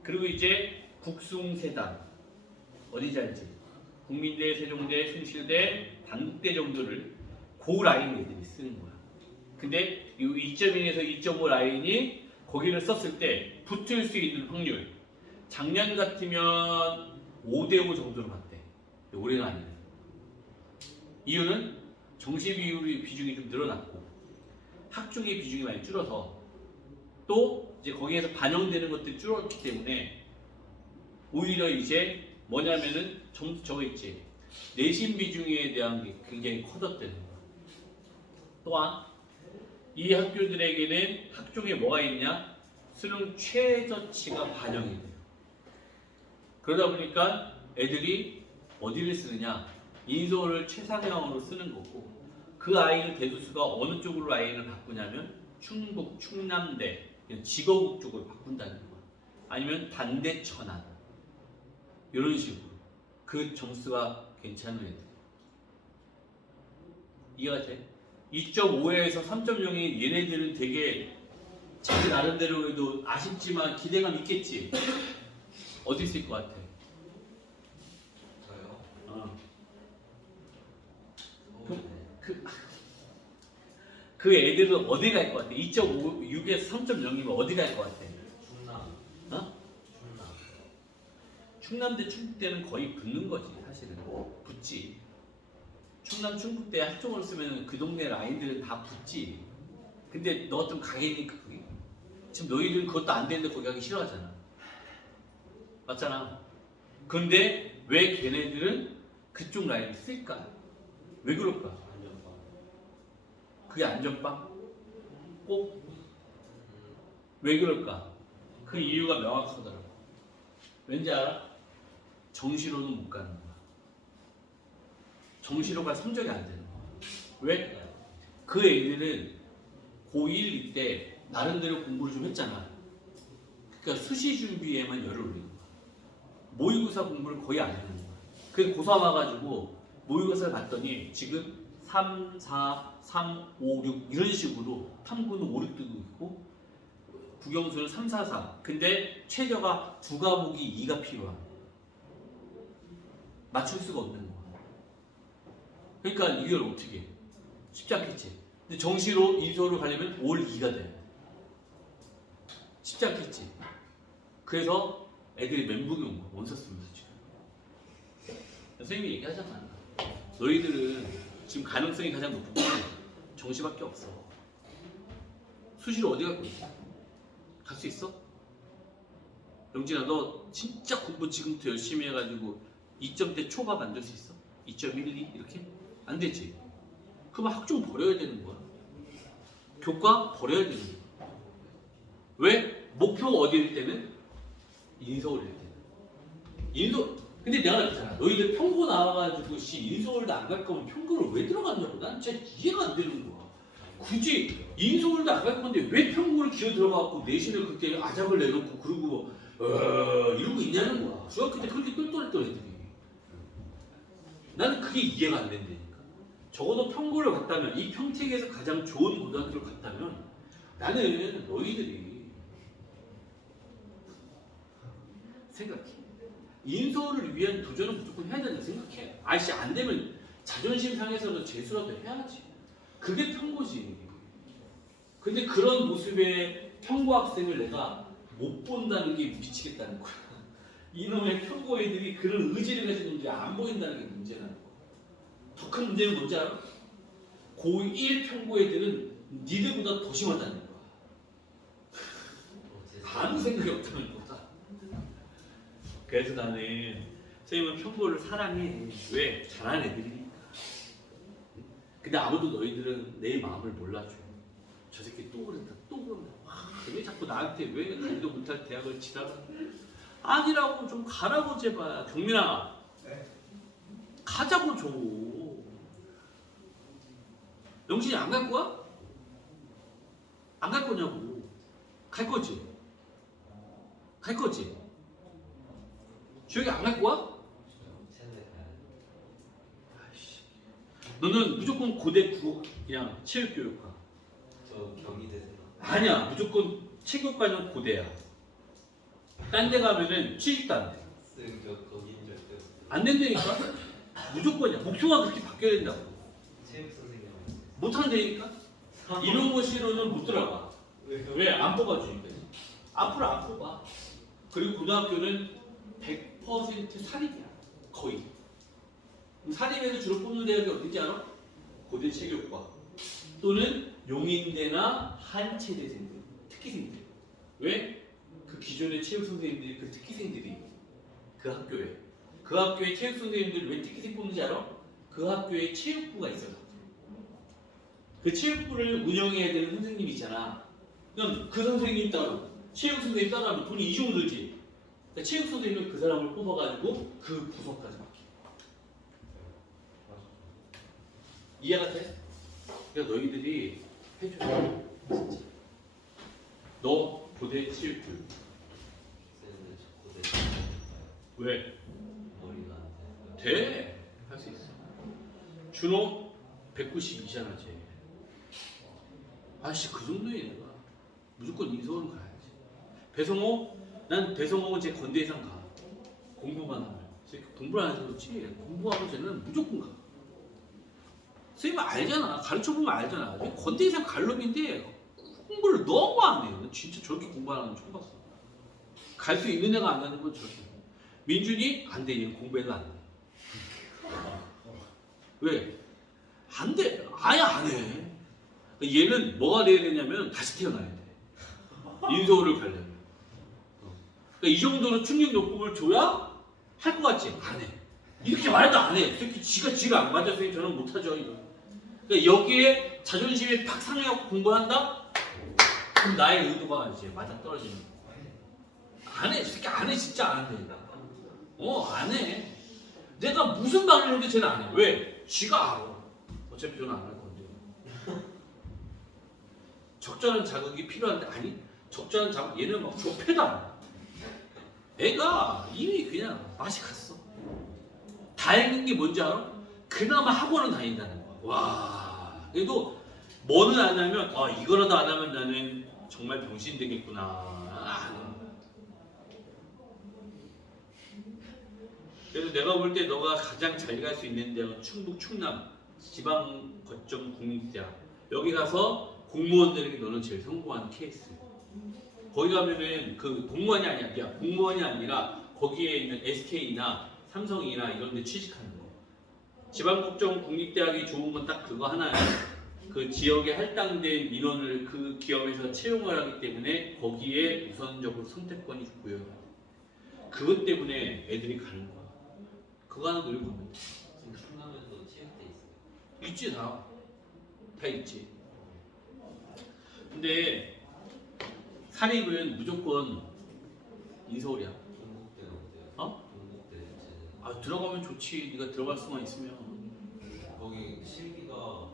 그리고 이제 국숭세단 어디지 알지? 국민대, 세종대, 숭실대, 단국대 정도를 그 라인 애들이 쓰는 거야. 근데 이 2.1에서 2.5 라인이 거기를 썼을 때 붙을 수 있는 확률 작년 같으면 5대5 정도로 봤대. 올해는 아니네. 이유는 정시 비중이 좀 늘어났고 학종의 비중이 많이 줄어서 또 이제 거기에서 반영되는 것들이 줄었기 때문에 오히려 이제 뭐냐면은 저거 있지 내신 비중에 대한 게 굉장히 커졌다는 거야. 또한 이 학교들에게는 학종에 뭐가 있냐? 수능 최저치가 반영이 돼요. 그러다 보니까 애들이 어디를 쓰느냐? 인서울을 최상향으로 쓰는 거고 그 아이는 대도수가 어느 쪽으로 라인을 바꾸냐면 충북, 충남대, 직어국 쪽으로 바꾼다는 거야. 아니면 단대, 천안 이런 식으로 그 점수가 괜찮은 애들 이해가 돼? 2.5에서 3.0이 얘네들은 되게 자기 나름대로 해도 아쉽지만 기대감 있겠지? 어디 있을 것 같아? 저요? 그 애들은 어디 갈 것 같아? 2.6에서 3.0이면 어디 갈 것 같아? 충남. 어? 충남. 충남대, 충북대는 거의 붙는 거지 사실은. 붙지. 충남, 충북대 학종을 쓰면 그 동네 라인들은 다 붙지. 근데 너 좀 가게니까 그게. 지금 너희들은 그것도 안 되는데 거기 가기 싫어하잖아. 맞잖아. 근데 왜 걔네들은 그쪽 라인을 쓸까? 왜 그럴까? 안전빵. 그게 안전빵? 꼭? 왜 그럴까? 그 이유가 명확하더라고. 왠지 알아? 정시로는 못 가는 거야. 정시로가 성적이 안 되는 거야. 왜? 그 애들은 고1 때 나름대로 공부를 좀 했잖아. 그러니까 수시 준비에만 열을 올리는 거야. 모의고사 공부를 거의 안 하는 거야. 그래서 고3 와가지고 모의고사를 봤더니 지금 3, 4, 3, 5, 6 이런 식으로 탐구는 5, 6 뜨고 있고 국영수는 3, 4, 4 근데 최저가 두 과목이 2가 필요한 맞출 수가 없는 거야. 그러니까 이걸 어떻게 해? 쉽지 않겠지. 근데 정시로 인서울을 가려면 올 2가 돼. 쉽지 않겠지. 그래서 애들이 멘붕이 온 거야. 원서 쓰면서 지금. 선생님이 얘기하잖아. 너희들은 지금 가능성이 가장 높은 건 정시밖에 없어. 수시로 어디 갈 거야? 갈 수 있어? 영진아 너 진짜 공부 지금부터 열심히 해가지고 2점대 초밥 만들 수 있어? 2.12 이렇게? 안 되지. 그럼 학종 버려야 되는 거야. 교과 버려야 되는 거야. 왜? 목표 어디일 때는? 인서울일 때는. 인서울. 근데 내가 그랬잖아. 너희들 평고 나와가지고 인서울도 안 갈 거면 평고를 왜 들어갔냐고. 난 진짜 이해가 안 되는 거야. 굳이 인서울도 안 갈 건데 왜 평고를 기어 들어가갖고 내신을 그때 아작을 내놓고 그러고 이러고 있냐는 거야. 중학교 때 그렇게 똘똘했던 애들이. 나는 그게 이해가 안 된다니까. 적어도 평고를 갔다면 이 평택에서 가장 좋은 고등학교를 갔다면 나는 너희들이 생각해. 인서울을 위한 도전은 무조건 해야 된다고 생각해. 아이씨 안 되면 자존심 상해서는 재수라도 해야지. 그게 평고지. 근데 그런 모습의 평고 학생을 내가 못 본다는 게 미치겠다는 거야. 이놈의 평고 애들이 그런 의지를 가진 놈들이 안 보인다는 게 문제라는 거야. 더 큰 문제는 뭔지 알아? 고1 평고 애들은 니들보다 더 심하다는 거야. 아무 생각이 없다는 거다. 그래서 나는 선생님은 평고를 사랑해. 왜? 잘하는 애들이니까. 근데 아무도 너희들은 내 마음을 몰라줘. 저 새끼 또 그런다, 또 그런다. 왜 자꾸 나한테 왜 가지도 못할 대학을 지랄하? 아니라고 좀 가라고 제발. 경민아, 네. 가자고 줘. 영진이 안 갈 거야? 안 갈 거냐고. 갈 거지. 갈 거지? 주혁이 안 갈 거야? 아이씨. 너는 무조건 고대 국어 그냥 체육교육과. 저 경희대생. 아니야, 무조건 체육과는 고대야. 딴 데 가면은 취직도 안 돼. 쌤, 저 거기인 줄 알았어요. 안 된다니까? 무조건이야. 목표가 그렇게 바뀌어야 된다고. 체육 선생님. 못 한다니까? 임용고시로는 못 들어가. 왜? 안 뽑아주니까. 앞으로 안 뽑아. 그리고 고등학교는 100% 사립이야. 거의. 사립에서 주로 뽑는 대학이 어딘지 알아? 고대 체육과 또는 용인대나 한체대생들, 특기생들. 왜? 그 기존의 체육 선생님들이 그 특기생들이 그 학교에 체육 선생님들 왜 특기생 뽑는지 알아? 그 학교에 체육부가 있어서. 그 체육부를 운영해야 되는 선생님이 있잖아. 그럼 그 선생님 따로 체육 선생님 따라하면 돈이 이 정도 들지. 그러니까 체육 선생님은 그 사람을 뽑아가지고 그 부서까지 맡겨. 이해가 돼? 그러니까 너희들이 해줘. 진짜. 너 고대 체육교육. 쌤은 저 고대. 왜? 머리가 안 돼. 돼. 할 수 있어. 준호 192잖아 쟤. 아씨 그 정도에 내가 무조건 인서울은 가야지. 배성호? 난 배성호는 제 건대 이상 가. 공부만 하면. 공부를 안 해서 그렇지 공부하고 쟤는 무조건 가. 선생님 알잖아. 가르쳐보면 알잖아. 건대 이상 갈 놈인데 공부를 너무 안 해요. 진짜 저렇게 공부하는 건 처음 봤어. 갈 수 있는 애가 안 가는 건 저렇게. 민준이 안 돼. 얘는 공부해도 안 돼. 왜? 안 돼. 아예 안 해. 얘는 뭐가 돼야 되냐면 다시 태어나야 돼. 인서울을 가려면. 그러니까 이 정도로 충격 요법을 줘야 할 것 같지? 안 해. 이렇게 말해도 안 해. 특히 지가 안 맞아서 저는 못하죠. 이거. 그러니까 여기에 자존심이 팍 상해갖고 공부한다? 그럼 나의 의도가 이제 맞아 떨어지는 거야. 안 해. 새끼 안 해. 진짜 안 해. 안 해. 내가 무슨 말을 해도 쟤는 안 해. 왜? 지가 알아. 어차피 저는 안 할 건데. 적절한 자극이 필요한데 아니 적절한 자극 얘는 막 좁혀도 안 해. 애가 이미 그냥 맛이 갔어. 다행인 게 뭔지 알아? 그나마 학원은 다닌다는 거야. 와 그래도 뭐는 안 하면 이거라도 안 하면 나는 정말 병신 되겠구나. 그래서 내가 볼 때 너가 가장 잘 갈 수 있는 데가 충북 충남 지방 거점 국립대학. 여기 가서 공무원들에게 너는 제일 성공한 케이스. 거기 가면은 그 공무원이 아니야. 공무원이 아니라 거기에 있는 SK나 삼성이나 이런 데 취직하는 거. 지방국정 국립대학이 좋은 건 딱 그거 하나야. 그 지역에 할당된 민원을 그 기업에서 채용을 하기 때문에 거기에 우선적으로 선택권이 보여요. 그것 때문에 애들이 가는 거야. 그거 하나 노리고 가면 돼. 지금 충남에도 체육대 있어요. 있지 다 있지. 근데 사립은 무조건 인서울이야. 동국대는 어때요? 어? 동국대 제 들어가면 좋지. 네가 들어갈 수만 있으면. 거기 실기가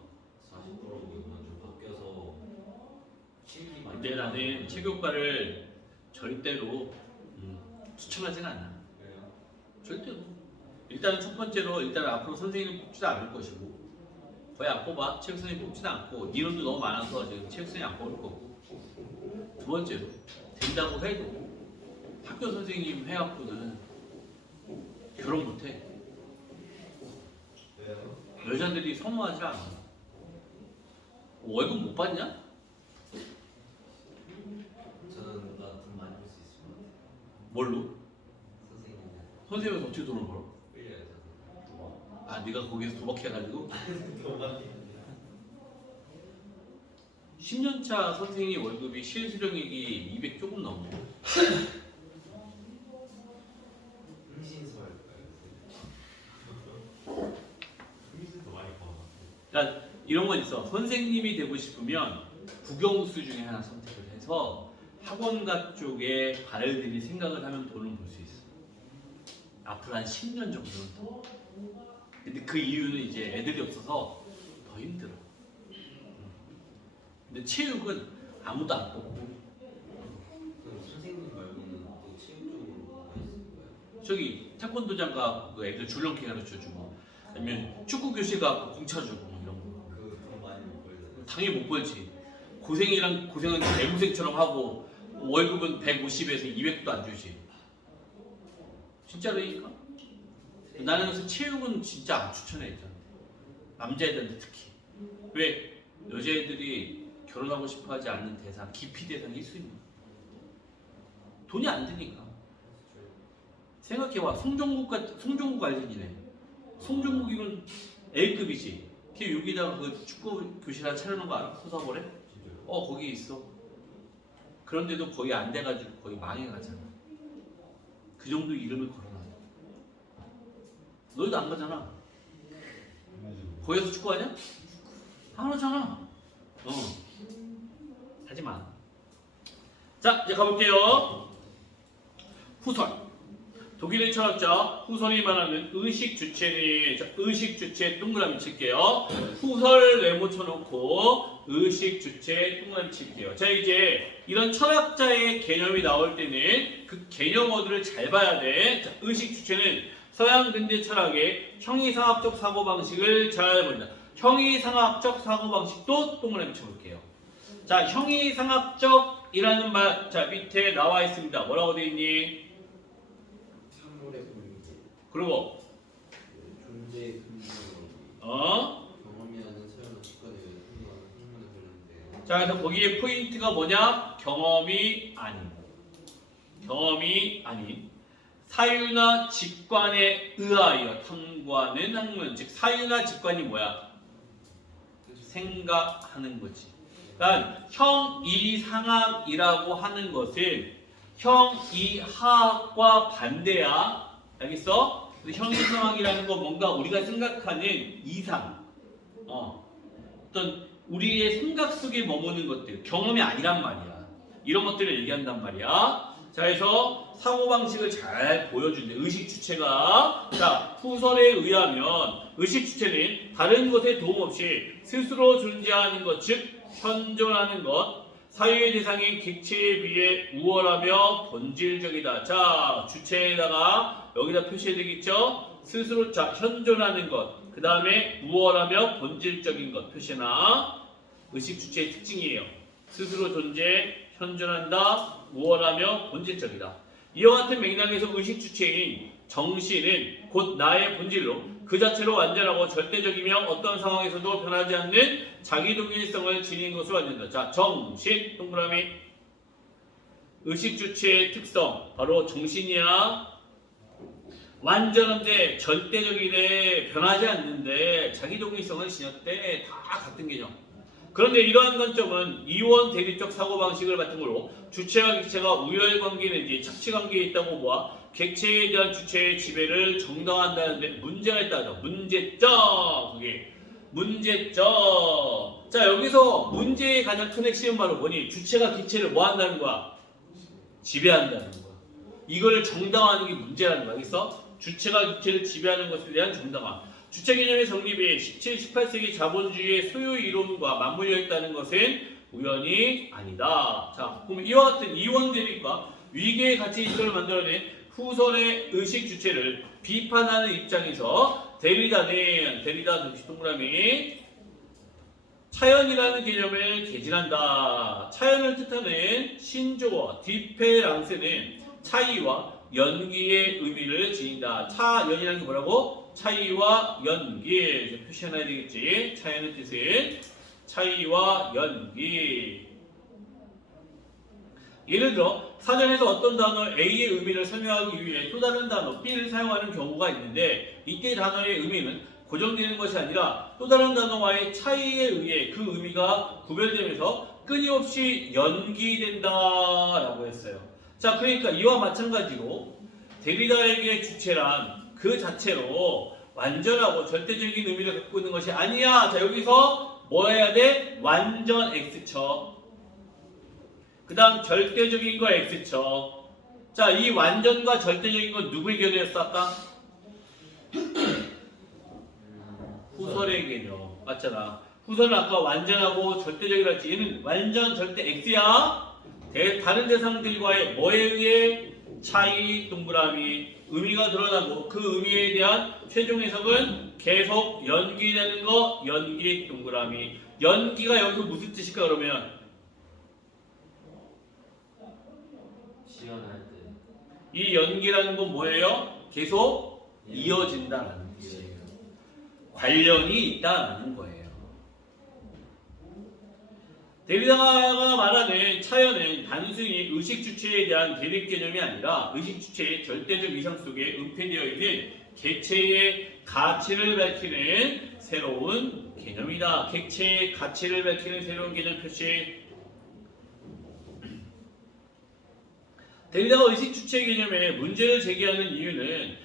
40%고 이건 좀 바뀌어서 실기 많이. 근데 나는 체육과를 절대로 추천하진 않아. 그래요? 절대로. 일단은 첫 번째로 앞으로 선생님 뽑지도 않을 것이고 거의 안 뽑아. 체육 선생님 뽑지도 않고 민원도 너무 많아서 지금 체육 선생님 안 뽑을 거고. 두 번째로 된다고 해도 학교 선생님 해갖고는 결혼 못해. 왜요? 여자들이 선호하지 않아. 월급 못 받냐? 저는 돈 많이 벌 수 있을 것 같아요. 뭘로? 선생님 선생님한테 어떻게 돈을 벌어? 끌려요 저는. 네가 거기서 도박해가지고 도박이 10년차 선생님 월급이 실수령액이 200 조금 넘어. 흥신소 할까요? 흥신도 많이 봐. 그러니까 이런 건 있어. 선생님이 되고 싶으면 국영수 중에 하나 선택을 해서 학원가 쪽에 발을 들일 생각을 하면 돈을 벌 수 있어. 앞으로 한 10년 정도는 더. 근데 그 이유는 이제 애들이 없어서 더 힘들어. 근데 체육은 아무도 안 뽑고. 그럼 선생님 말고는 또 저기 태권도장 가고 그 애들 줄넘기 가르쳐주고 아니면 축구 교실 가고 공차 주고 뭐 이런 거 그돈 많이 못 벌잖아요. 당연히 못 벌지. 고생이랑 고생은 대고생처럼 하고 월급은 150에서 200도 안 주지. 진짜로니까. 나는 그래서 체육은 진짜 안 추천해 일단. 남자애들한테 특히. 왜 여자애들이 결혼하고 싶어하지 않는 대상, 기피 대상이 있습니다. 돈이 안 드니까. 생각해봐. 송종국 알지니네. 송종국이는 A급이지. 걔 여기다가 그 축구 교실 하나 차려놓은 거 알아? 서사벌에? 거기 있어. 그런데도 거의 안 돼가지고 거의 망해가잖아. 그 정도 이름을 걸어놔. 너희도 안 가잖아. 거기서 축구하냐? 안 하잖아. 하지 마. 자, 이제 가볼게요. 후설. 독일의 철학자 후설이 말하는 의식 주체니, 의식 주체 동그라미 칠게요. 후설 네모 쳐놓고 의식 주체 동그라미 칠게요. 자, 이제 이런 철학자의 개념이 나올 때는 그 개념어들을 잘 봐야 돼. 자, 의식 주체는 서양 근대 철학의 형이상학적 사고방식을 잘 본다. 형이상학적 사고방식도 동그라미 쳐볼게요. 자, 형이상학적이라는 말, 자, 밑에 나와 있습니다. 뭐라고 돼 있니? 사물의 본질, 그리고 존재의 근본, 경험이라는 사용과 직관에 의한 학문을 들었는데. 자, 그래서 거기에 포인트가 뭐냐? 경험이 아닌 사유나 직관에 의하여 탐구하는 학문. 즉 사유나 직관이 뭐야? 생각하는 거지. 그러니까 형이상학이라고 하는 것은 형이하학과 반대야. 알겠어? 형이상학이라는 건 뭔가 우리가 생각하는 이상, 어떤 우리의 생각 속에 머무는 것들, 경험이 아니란 말이야. 이런 것들을 얘기한단 말이야. 자, 그래서 사고방식을 잘 보여준대. 의식 주체가. 자, 후설에 의하면 의식 주체는 다른 것에 도움 없이 스스로 존재하는 것, 즉 현존하는 것, 사유의 대상인 객체에 비해 우월하며 본질적이다. 자, 주체에다가 여기다 표시해야 되겠죠? 스스로, 자, 현존하는 것, 그 다음에 우월하며 본질적인 것 표시나. 의식 주체의 특징이에요. 스스로 존재, 현존한다, 우월하며 본질적이다. 이와 같은 맥락에서 의식 주체인 정신은 곧 나의 본질로 그 자체로 완전하고 절대적이며 어떤 상황에서도 변하지 않는 자기 동일성을 지닌 것으로 완전다. 자, 정신 동그라미. 의식 주체의 특성 바로 정신이야. 완전한데 절대적이래, 변하지 않는데 자기 동일성을 지녔대. 다 같은 개념. 그런데 이러한 관점은 이원 대립적 사고방식을 바탕으로 주체와 객체가 우열관계에 있는지 착취관계에 있다고 보아 객체에 대한 주체의 지배를 정당화한다는데 문제가 있다죠. 문제점. 그게 문제점. 자, 여기서 문제의 가장 큰 핵심은 바로 뭐니? 주체가 객체를 뭐 한다는 거야? 지배한다는 거야. 이걸 정당화하는 게 문제라는 거야. 알겠어? 주체가 객체를 지배하는 것에 대한 정당화. 주체 개념의 정립이 17, 18세기 자본주의의 소유 이론과 맞물려 있다는 것은 우연이 아니다. 자, 그럼 이와 같은 이원 대립과 위계의 가치 질서를 만들어낸 후설의 의식 주체를 비판하는 입장에서 데리다 동그라미 차연이라는 개념을 개진한다. 차연을 뜻하는 신조어 디페랑스는 차이와 연기의 의미를 지닌다. 차연이라는 게 뭐라고? 차이와 연기. 표시해놔야 되겠지. 차이의 뜻은 차이와 연기. 예를 들어 사전에서 어떤 단어 A의 의미를 설명하기 위해 또 다른 단어 B를 사용하는 경우가 있는데 이때 단어의 의미는 고정되는 것이 아니라 또 다른 단어와의 차이에 의해 그 의미가 구별되면서 끊임없이 연기된다라고 했어요. 자, 그러니까 이와 마찬가지로 데리다에게 주체란 그 자체로 완전하고 절대적인 의미를 갖고 있는 것이 아니야. 자, 여기서 뭐 해야 돼? 완전 X쳐. 그 다음 절대적인 거 X쳐. 자, 이 완전과 절대적인 건 누구의 개념이었어 아까? 후설의 개념. 맞잖아. 후설은 아까 완전하고 절대적이라 했지. 얘는 완전 절대 X야. 다른 대상들과의 뭐에 의해? 차이 동그라미 의미가 드러나고 그 의미에 대한 최종 해석은 계속 연기되는 거, 연기 동그라미. 연기가 여기서 무슨 뜻일까 그러면 시연할 때 이 연기라는 건 뭐예요? 계속 이어진다라는 뜻이에요. 관련이 있다라는 거예요. 데리다가 말하는 차연은 단순히 의식 주체에 대한 대립 개념이 아니라 의식 주체의 절대적 이상 속에 은폐되어 있는 객체의 가치를 밝히는 새로운 개념이다. 객체의 가치를 밝히는 새로운 개념 표시. 데리다가 의식 주체 개념에 문제를 제기하는 이유는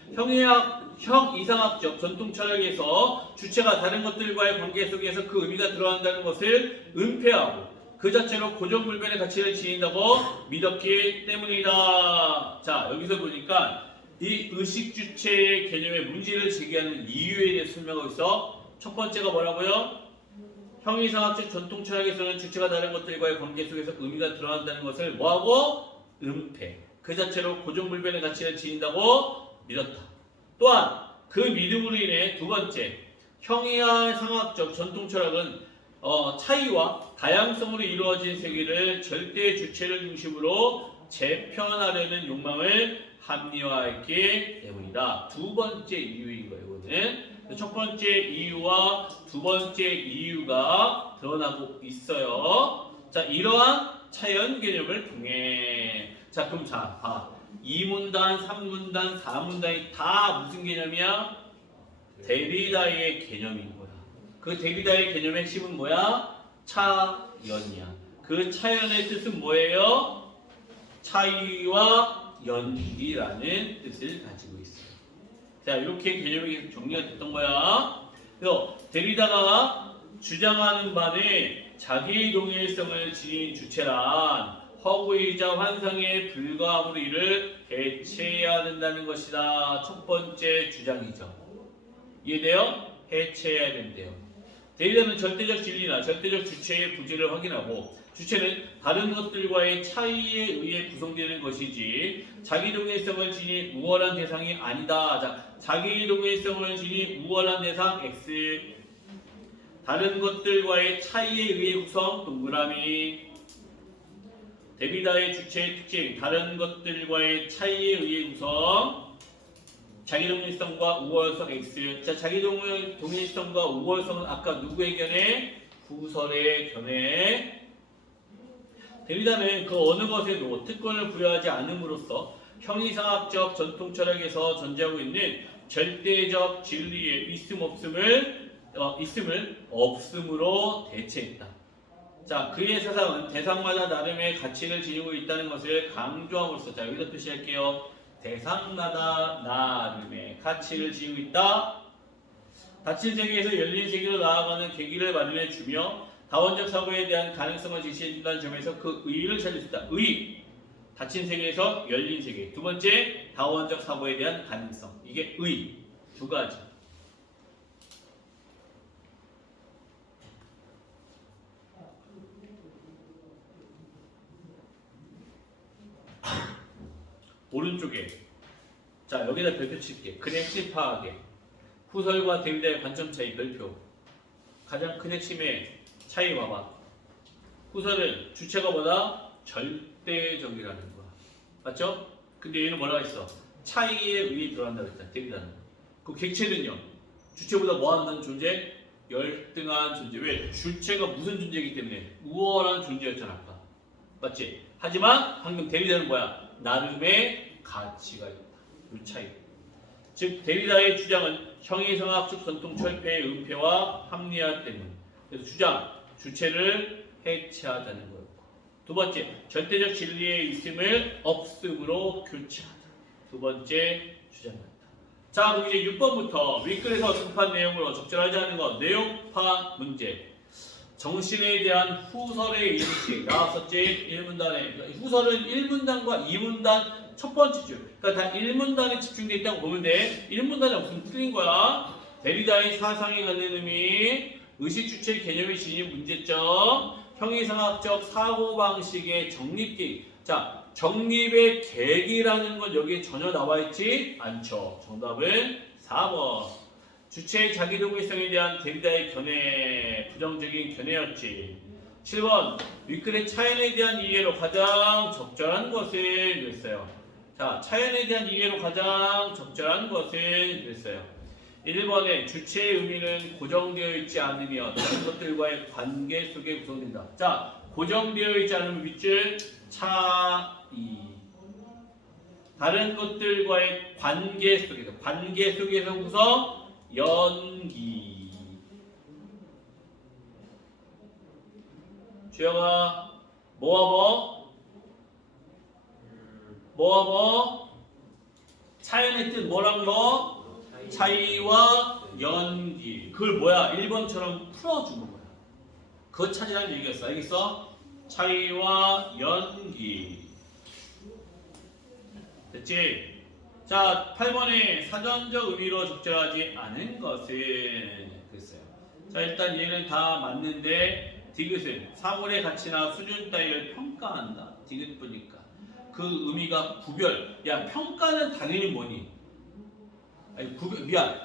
형 이상학적 전통 철학에서 주체가 다른 것들과의 관계 속에서 그 의미가 들어간다는 것을 은폐하고 그 자체로 고정불변의 가치를 지닌다고 믿었기 때문이다. 자, 여기서 보니까 이 의식 주체의 개념에 문제를 제기하는 이유에 대해 설명하고 있어. 첫 번째가 뭐라고요? 형 이상학적 전통 철학에서는 주체가 다른 것들과의 관계 속에서 의미가 들어간다는 것을 뭐하고? 은폐. 그 자체로 고정불변의 가치를 지닌다고 믿었다. 또한 그 믿음으로 인해 두 번째, 형이상학적 전통 철학은 차이와 다양성으로 이루어진 세계를 절대 주체를 중심으로 재편하려는 욕망을 합리화했기 때문이다. 두 번째 이유인 거예요. 이거는 첫 번째 이유와 두 번째 이유가 드러나고 있어요. 자, 이러한 차연 개념을 통해 자, 그럼 자, 봐. 2문단, 3문단, 4문단이 다 무슨 개념이야? 데리다의 개념인 거야. 그 데리다의 개념의 핵심은 뭐야? 차연이야. 그 차연의 뜻은 뭐예요? 차이와 연기라는 뜻을 가지고 있어요. 자, 이렇게 개념이 정리가 됐던 거야. 그래서 데리다가 주장하는 바는 자기 동일성을 지닌 주체란 허구이자 환상에 불과함으로 이를 해체해야 된다는 것이다. 첫 번째 주장이죠. 이해돼요? 해체해야 된대요. 데리다는 절대적 진리나 절대적 주체의 부재를 확인하고 주체는 다른 것들과의 차이에 의해 구성되는 것이지 자기 동일성을 지닌 우월한 대상이 아니다. 자, 자기 동일성을 지닌 우월한 대상 X 다른 것들과의 차이에 의해 구성 동그라미 데리다의 주체의 특징 다른 것들과의 차이에 의해 구성 자기 동일성과 우월성 X. 자, 자기 동일성과 우월성은 아까 누구의 견해? 후설의 견해. 데리다는 그 어느 것에도 특권을 부여하지 않음으로써 형이상학적 전통 철학에서 존재하고 있는 절대적 진리의 있음을 없음으로 대체했다. 자, 그의 사상은 대상마다 나름의 가치를 지니고 있다는 것을 강조함으로써 자, 여기다 표시할게요. 대상마다 나름의 가치를 지니고 있다. 닫힌 세계에서 열린 세계로 나아가는 계기를 마련해 주며 다원적 사고에 대한 가능성을 제시해준다는 점에서 그 의의를 찾을 수 있다. 의, 닫힌 세계에서 열린 세계. 두 번째, 다원적 사고에 대한 가능성. 이게 의, 두 가지. 오른쪽에 자, 여기다 별표 칠게. 그 핵심 파악에 후설과 데리다의 관점 차이 별표. 가장 큰 핵심의 차이 봐봐. 후설은 주체가 뭐다? 절대적이라는 거야. 맞죠? 근데 얘는 뭐라고 했어? 차이에 의해 들어간다고 했잖아. 데리다는. 그 객체는요. 주체보다 뭐한다는 존재? 열등한 존재. 왜? 주체가 무슨 존재이기 때문에 우월한 존재였잖아. 아까. 맞지? 하지만 방금 데리다는 뭐야? 나름의 가치가 있다. 이 차이. 즉 데리다의 주장은 형이상학적 전통 철폐의 은폐와 합리화 때문. 그래서 주장, 주체를 해체하자는 거였고. 두 번째, 절대적 진리의 있음을 없음으로 교체하자. 두 번째 주장이었다. 자, 그럼 이제 6번부터 윗글에서 언급한 내용으로 적절하지 않은 것, 내용파 문제. 정신에 대한 후설의 인식 나왔었지. 1문단에 후설은 1문단과 2문단 첫 번째 줄 그러니까 다 1문단에 집중되어 있다고 보면 돼. 1문단이 없으면 틀린 거야. 데리다의 사상이 갖는 의미 의식주체 개념의 진입 문제점 형이상학적 사고방식의 정립기 자 정립의 계기라는 건 여기에 전혀 나와 있지 않죠. 정답은 4번. 주체의 자기도구성에 대한 데리다의 견해, 부정적인 견해였지. 7번. 위클의 차연에 대한 이해로 가장 적절한 것은 그랬어요. 자, 차연에 대한 이해로 가장 적절한 것은 그랬어요. 1번에 주체의 의미는 고정되어 있지 않으며 다른 것들과의 관계 속에 구성된다. 자, 고정되어 있지 않으면 밑줄 차이. 다른 것들과의 관계 속에서 구성 연기. 주영아, 뭐와 뭐? 차연의 뜻 뭐랑 뭐? 차이와 연기. 그걸 뭐야? 1번처럼 풀어주는 거야. 그거 찾으라는 얘기였어. 알겠어? 차이와 연기. 됐지? 자, 8번에 사전적 의미로 적절하지 않은 것은 그랬어요. 자, 일단 얘는 다 맞는데 디귿은 사물의 가치나 수준 따위를 평가한다. 디귿 보니까 그 의미가 구별. 야, 평가는 당연히 뭐니? 아니,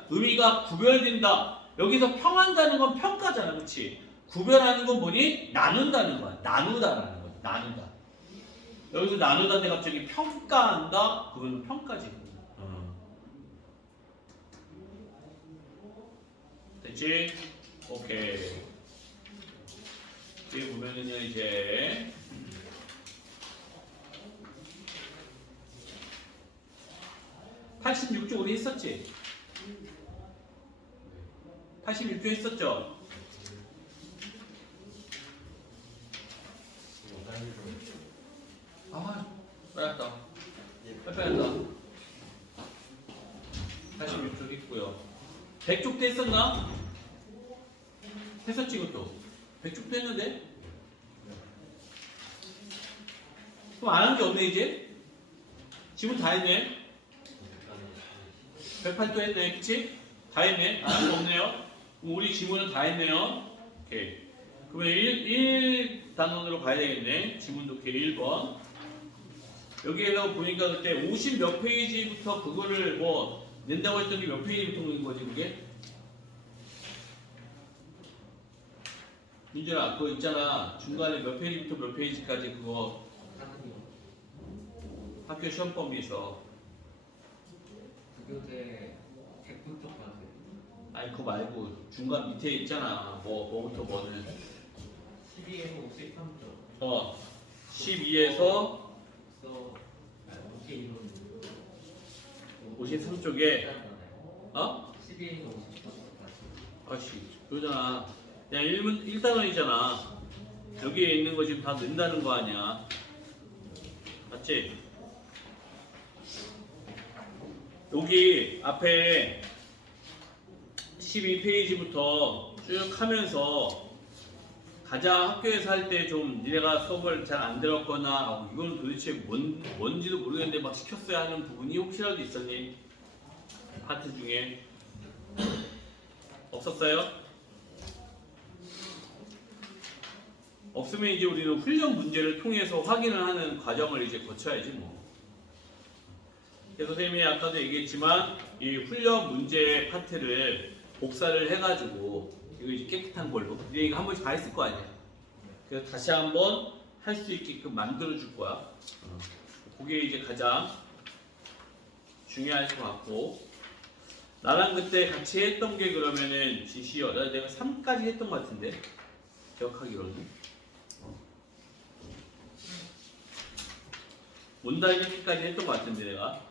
의미가 구별된다. 여기서 평한다는 건 평가잖아, 그렇지? 구별하는 건 뭐니? 나눈다는 거야. 나누다라는 거야. 나누다. 여기서 나누다인데 갑자기 평가한다? 그건 평가지. 됐지? 오케이. 여기 보면은요, 이제 86조 우리 했었지? 86조 했었죠? 아, 빨랐다. 빨랐다. 86조 했고요. 100쪽도 했었나? 했었지, 이것도. 100쪽도 했는데? 그럼 안 한 게 없네, 이제? 지문 다 했네? 108도 했네, 그치? 다 했네? 안 한 게 없네요? 그럼 우리 지문은 다 했네요? 오케이. 그러면 1 단원으로 가야 되겠네. 지문도 오케이, 1번. 여기에서 보니까 그때 50 몇 페이지부터 그거를 뭐 낸다고 했더니 몇 페이지부터 낸 거지, 그게? 민준아, 그거 있잖아. 중간에 몇 페이지부터 몇 페이지까지 그거 학교 시험 범위에서. 교재 100부터 가세요. 아니, 그거 말고 중간 밑에 있잖아. 뭐부터 뭐는. 12에서 53점. 12에서 53쪽에 53쪽에 12에서 53쪽까지. 아씨, 그러잖아. 그냥 1단원이잖아. 여기에 있는 거 지금 다 넣는다는 거 아니야. 맞지? 여기 앞에 12페이지부터 쭉 하면서 가장 학교에서 할 때 좀 니네가 수업을 잘 안 들었거나 이건 도대체 뭔지도 모르겠는데 막 시켰어야 하는 부분이 혹시라도 있었니? 파트 중에 없었어요? 없으면 이제 우리는 훈련 문제를 통해서 확인을 하는 과정을 이제 거쳐야지 뭐. 그래서 선생님이 아까도 얘기했지만 이 훈련 문제 파트를 복사를 해가지고 이거 이제 깨끗한 걸로 이거 한 번씩 다 했을 거 아니야. 그래서 다시 한번 할 수 있게끔 만들어 줄 거야. 그게 이제 가장 중요할 것 같고, 나랑 그때 같이 했던 게 그러면은 지시어 내가 3까지 했던 것 같은데 기억하기로는 온다이까지 했던 것 같은데 내가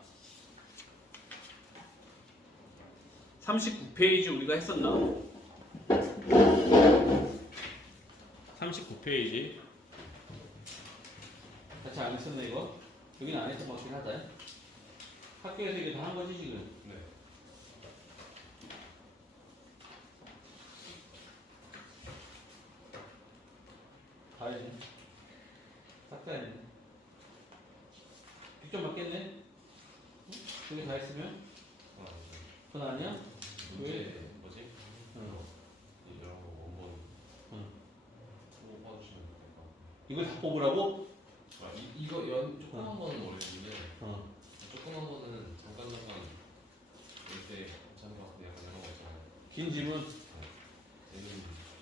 39페이지 우리가 했었나? 39페이지 같이 안 했었나 이거? 여기는 안 했던 것 같긴 하다. 학교에서 이게 다 한 거지 지금? 네. 다 했네. 싹 다 했네. 6점 맞겠네? 두개 다 했으면? 그건 아니야? 왜? 뭐지? 응. 이런 거 원본 응. 뽑아주시면 될까? 이걸 다 뽑으라고? 이거 연 조그만 거는 어려운데 어. 조그만 거는 잠깐 이때 잠깐 약간 이런 거 있잖아요. 긴 지문. 얘는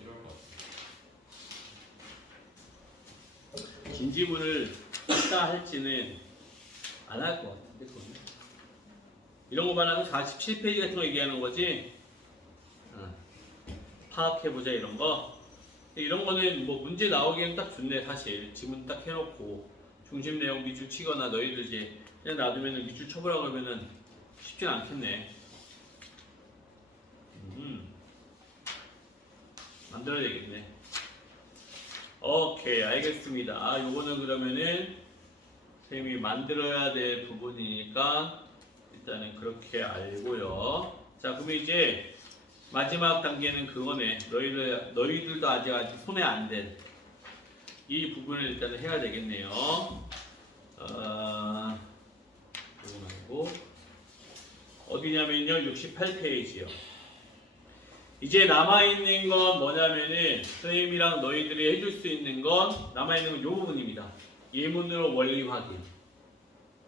이럴 것 같아요. 긴 지문을 했다 할지는 안 할 것 같은데 그거는. 이런 거 말하면 47페이지 같은 거 얘기하는 거지. 파악해보자 이런 거. 이런 거는 뭐 문제 나오기엔 딱 좋네 사실. 지문 딱 해놓고 중심 내용 밑줄 치거나 너희들 이제 그냥 놔두면은 밑줄 쳐보라고 하면은 쉽진 않겠네. 만들어야 되겠네. 오케이 알겠습니다. 요거는 그러면은 선생님이 만들어야 될 부분이니까 일단은 그렇게 알고요. 자 그러면 이제 마지막 단계는 그거네. 너희들도 아직 손에 안 된 이 부분을 일단은 해야 되겠네요. 이거 말고 어디냐면요 68페이지요. 이제 남아있는 건 뭐냐면은 선생님이랑 너희들이 해줄 수 있는 건 남아있는 건 요 부분입니다. 예문으로 원리 확인.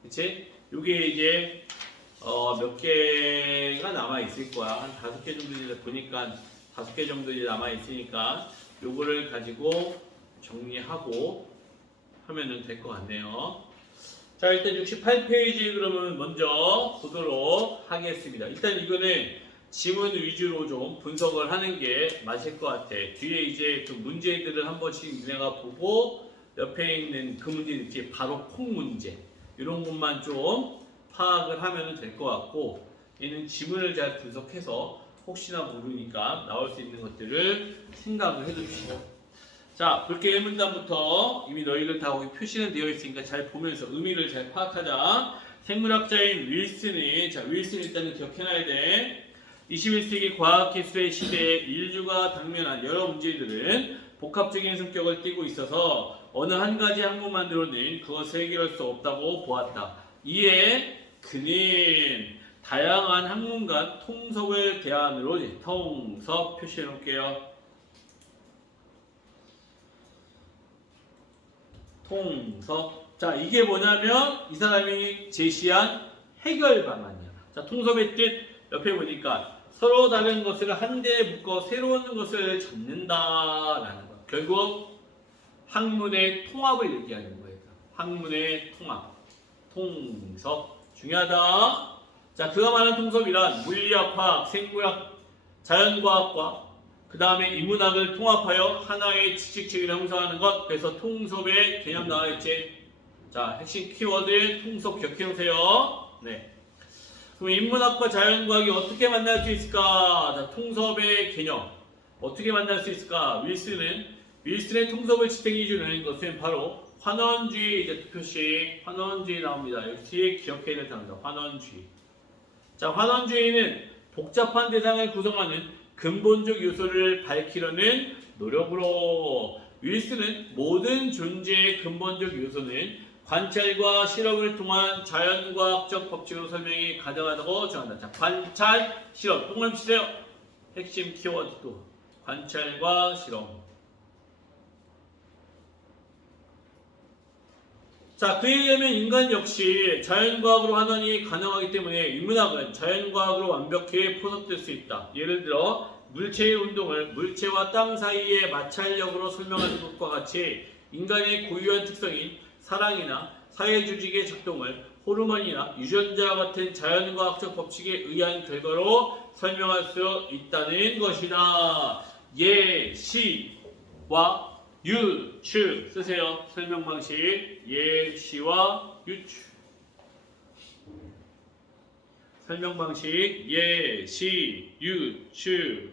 그치? 요게 이제 몇 개가 남아있을 거야. 한 5개 정도 이제 보니까 5개 정도 이제 남아있으니까 요거를 가지고 정리하고 하면은 될 것 같네요. 자 일단 68페이지 그러면 먼저 보도록 하겠습니다. 일단 이거는 지문 위주로 좀 분석을 하는 게 맞을 것 같아. 뒤에 이제 그 문제들을 한 번씩 내가 보고 옆에 있는 그 문제들 있지 바로 콩 문제 이런 것만 좀 파악을 하면 될 것 같고 얘는 지문을 잘 분석해서 혹시나 모르니까 나올 수 있는 것들을 생각을 해둡시다. 자 볼게 1문단부터 이미 너희들 다 거기 표시는 되어 있으니까 잘 보면서 의미를 잘 파악하자. 생물학자인 윌슨이 윌슨 일단은 기억해놔야 돼. 21세기 과학기술의 시대에 인류가 당면한 여러 문제들은 복합적인 성격을 띠고 있어서 어느 한 가지 학문만으로는 그것을 해결할 수 없다고 보았다. 이에 그는 다양한 학문 간 통섭을 대안으로 통섭 표시해 놓을게요. 통섭. 자 이게 뭐냐면 이 사람이 제시한 해결 방안이야. 자 통섭의 뜻 옆에 보니까 서로 다른 것을 한데 묶어 새로운 것을 잡는다라는 거야. 결국 학문의 통합을 얘기하는 거예요. 학문의 통합. 통섭. 중요하다. 자, 그가 말하는 통섭이란 물리학, 화학, 생물학, 자연과학과 그 다음에 인문학을 통합하여 하나의 지식체계를 형성하는 것. 그래서 통섭의 개념 나와있지. 자, 핵심 키워드 통섭 기억해 놓으세요. 네. 그럼 인문학과 자연과학이 어떻게 만날 수 있을까? 자, 통섭의 개념 어떻게 만날 수 있을까? 윌슨의 통섭을 지탱해 주는 것은 바로 환원주의. 이제 표시 환원주의 나옵니다. 역시 기억해야 될 단어다. 환원주의. 자, 환원주의는 복잡한 대상을 구성하는 근본적 요소를 밝히려는 노력으로 윌슨은 모든 존재의 근본적 요소는 관찰과 실험을 통한 자연과학적 법칙으로 설명이 가능하다고 정한다. 자, 관찰, 실험. 동그라미 치세요. 핵심 키워드도 관찰과 실험. 자, 그에 의하면 인간 역시 자연과학으로 환원이 가능하기 때문에 인문학은 자연과학으로 완벽히 포섭될 수 있다. 예를 들어 물체의 운동을 물체와 땅 사이의 마찰력으로 설명하는 것과 같이 인간의 고유한 특성인 사랑이나 사회조직의 작동을 호르몬이나 유전자와 같은 자연과학적 법칙에 의한 결과로 설명할 수 있다는 것이다. 예시와 유추 쓰세요. 설명 방식 예시와 유추. 설명 방식 예시 유추.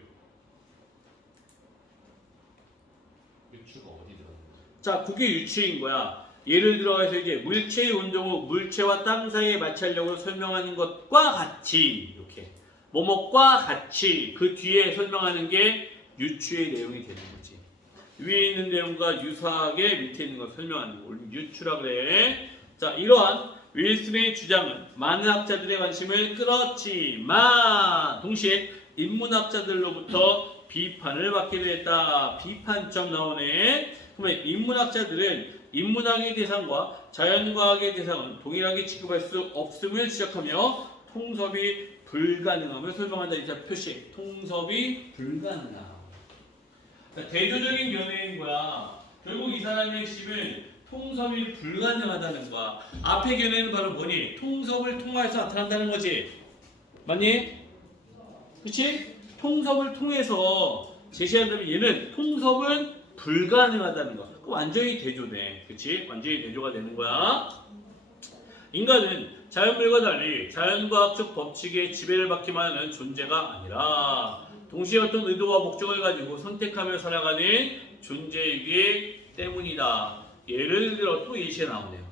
유추가 어디 들어있는지. 자, 그게 유추인 거야. 예를 들어서 이제 물체의 운동을 물체와 땅 사이의 마찰력으로 설명하는 것과 같이 이렇게 뭐뭐과 같이 그 뒤에 설명하는 게 유추의 내용이 되는 거지. 위에 있는 내용과 유사하게 밑에 있는 걸 설명하는 거. 유추라 그래. 자, 이러한 윌슨의 주장은 많은 학자들의 관심을 끌었지만 동시에 인문학자들로부터 비판을 받게 됐다. 비판점 나오네. 그러면 인문학자들은 인문학의 대상과 자연과학의 대상은 동일하게 취급할 수 없음을 지적하며 통섭이 불가능함을 설명한다. 이자 표시. 통섭이 불가능함. 그러니까 대조적인 견해인 거야. 결국 이 사람의 핵심은 통섭이 불가능하다는 거야. 앞의 견해는 바로 뭐니? 통섭을 통해서 나타난다는 거지. 맞니? 그치? 통섭을 통해서 제시한다면 얘는 통섭은 불가능하다는 거야. 완전히 대조네. 그치? 완전히 대조가 되는 거야. 인간은 자연물과 달리 자연과학적 법칙에 지배를 받기만 하는 존재가 아니라 동시에 어떤 의도와 목적을 가지고 선택하며 살아가는 존재이기 때문이다. 예를 들어 또 예시가 나오네요.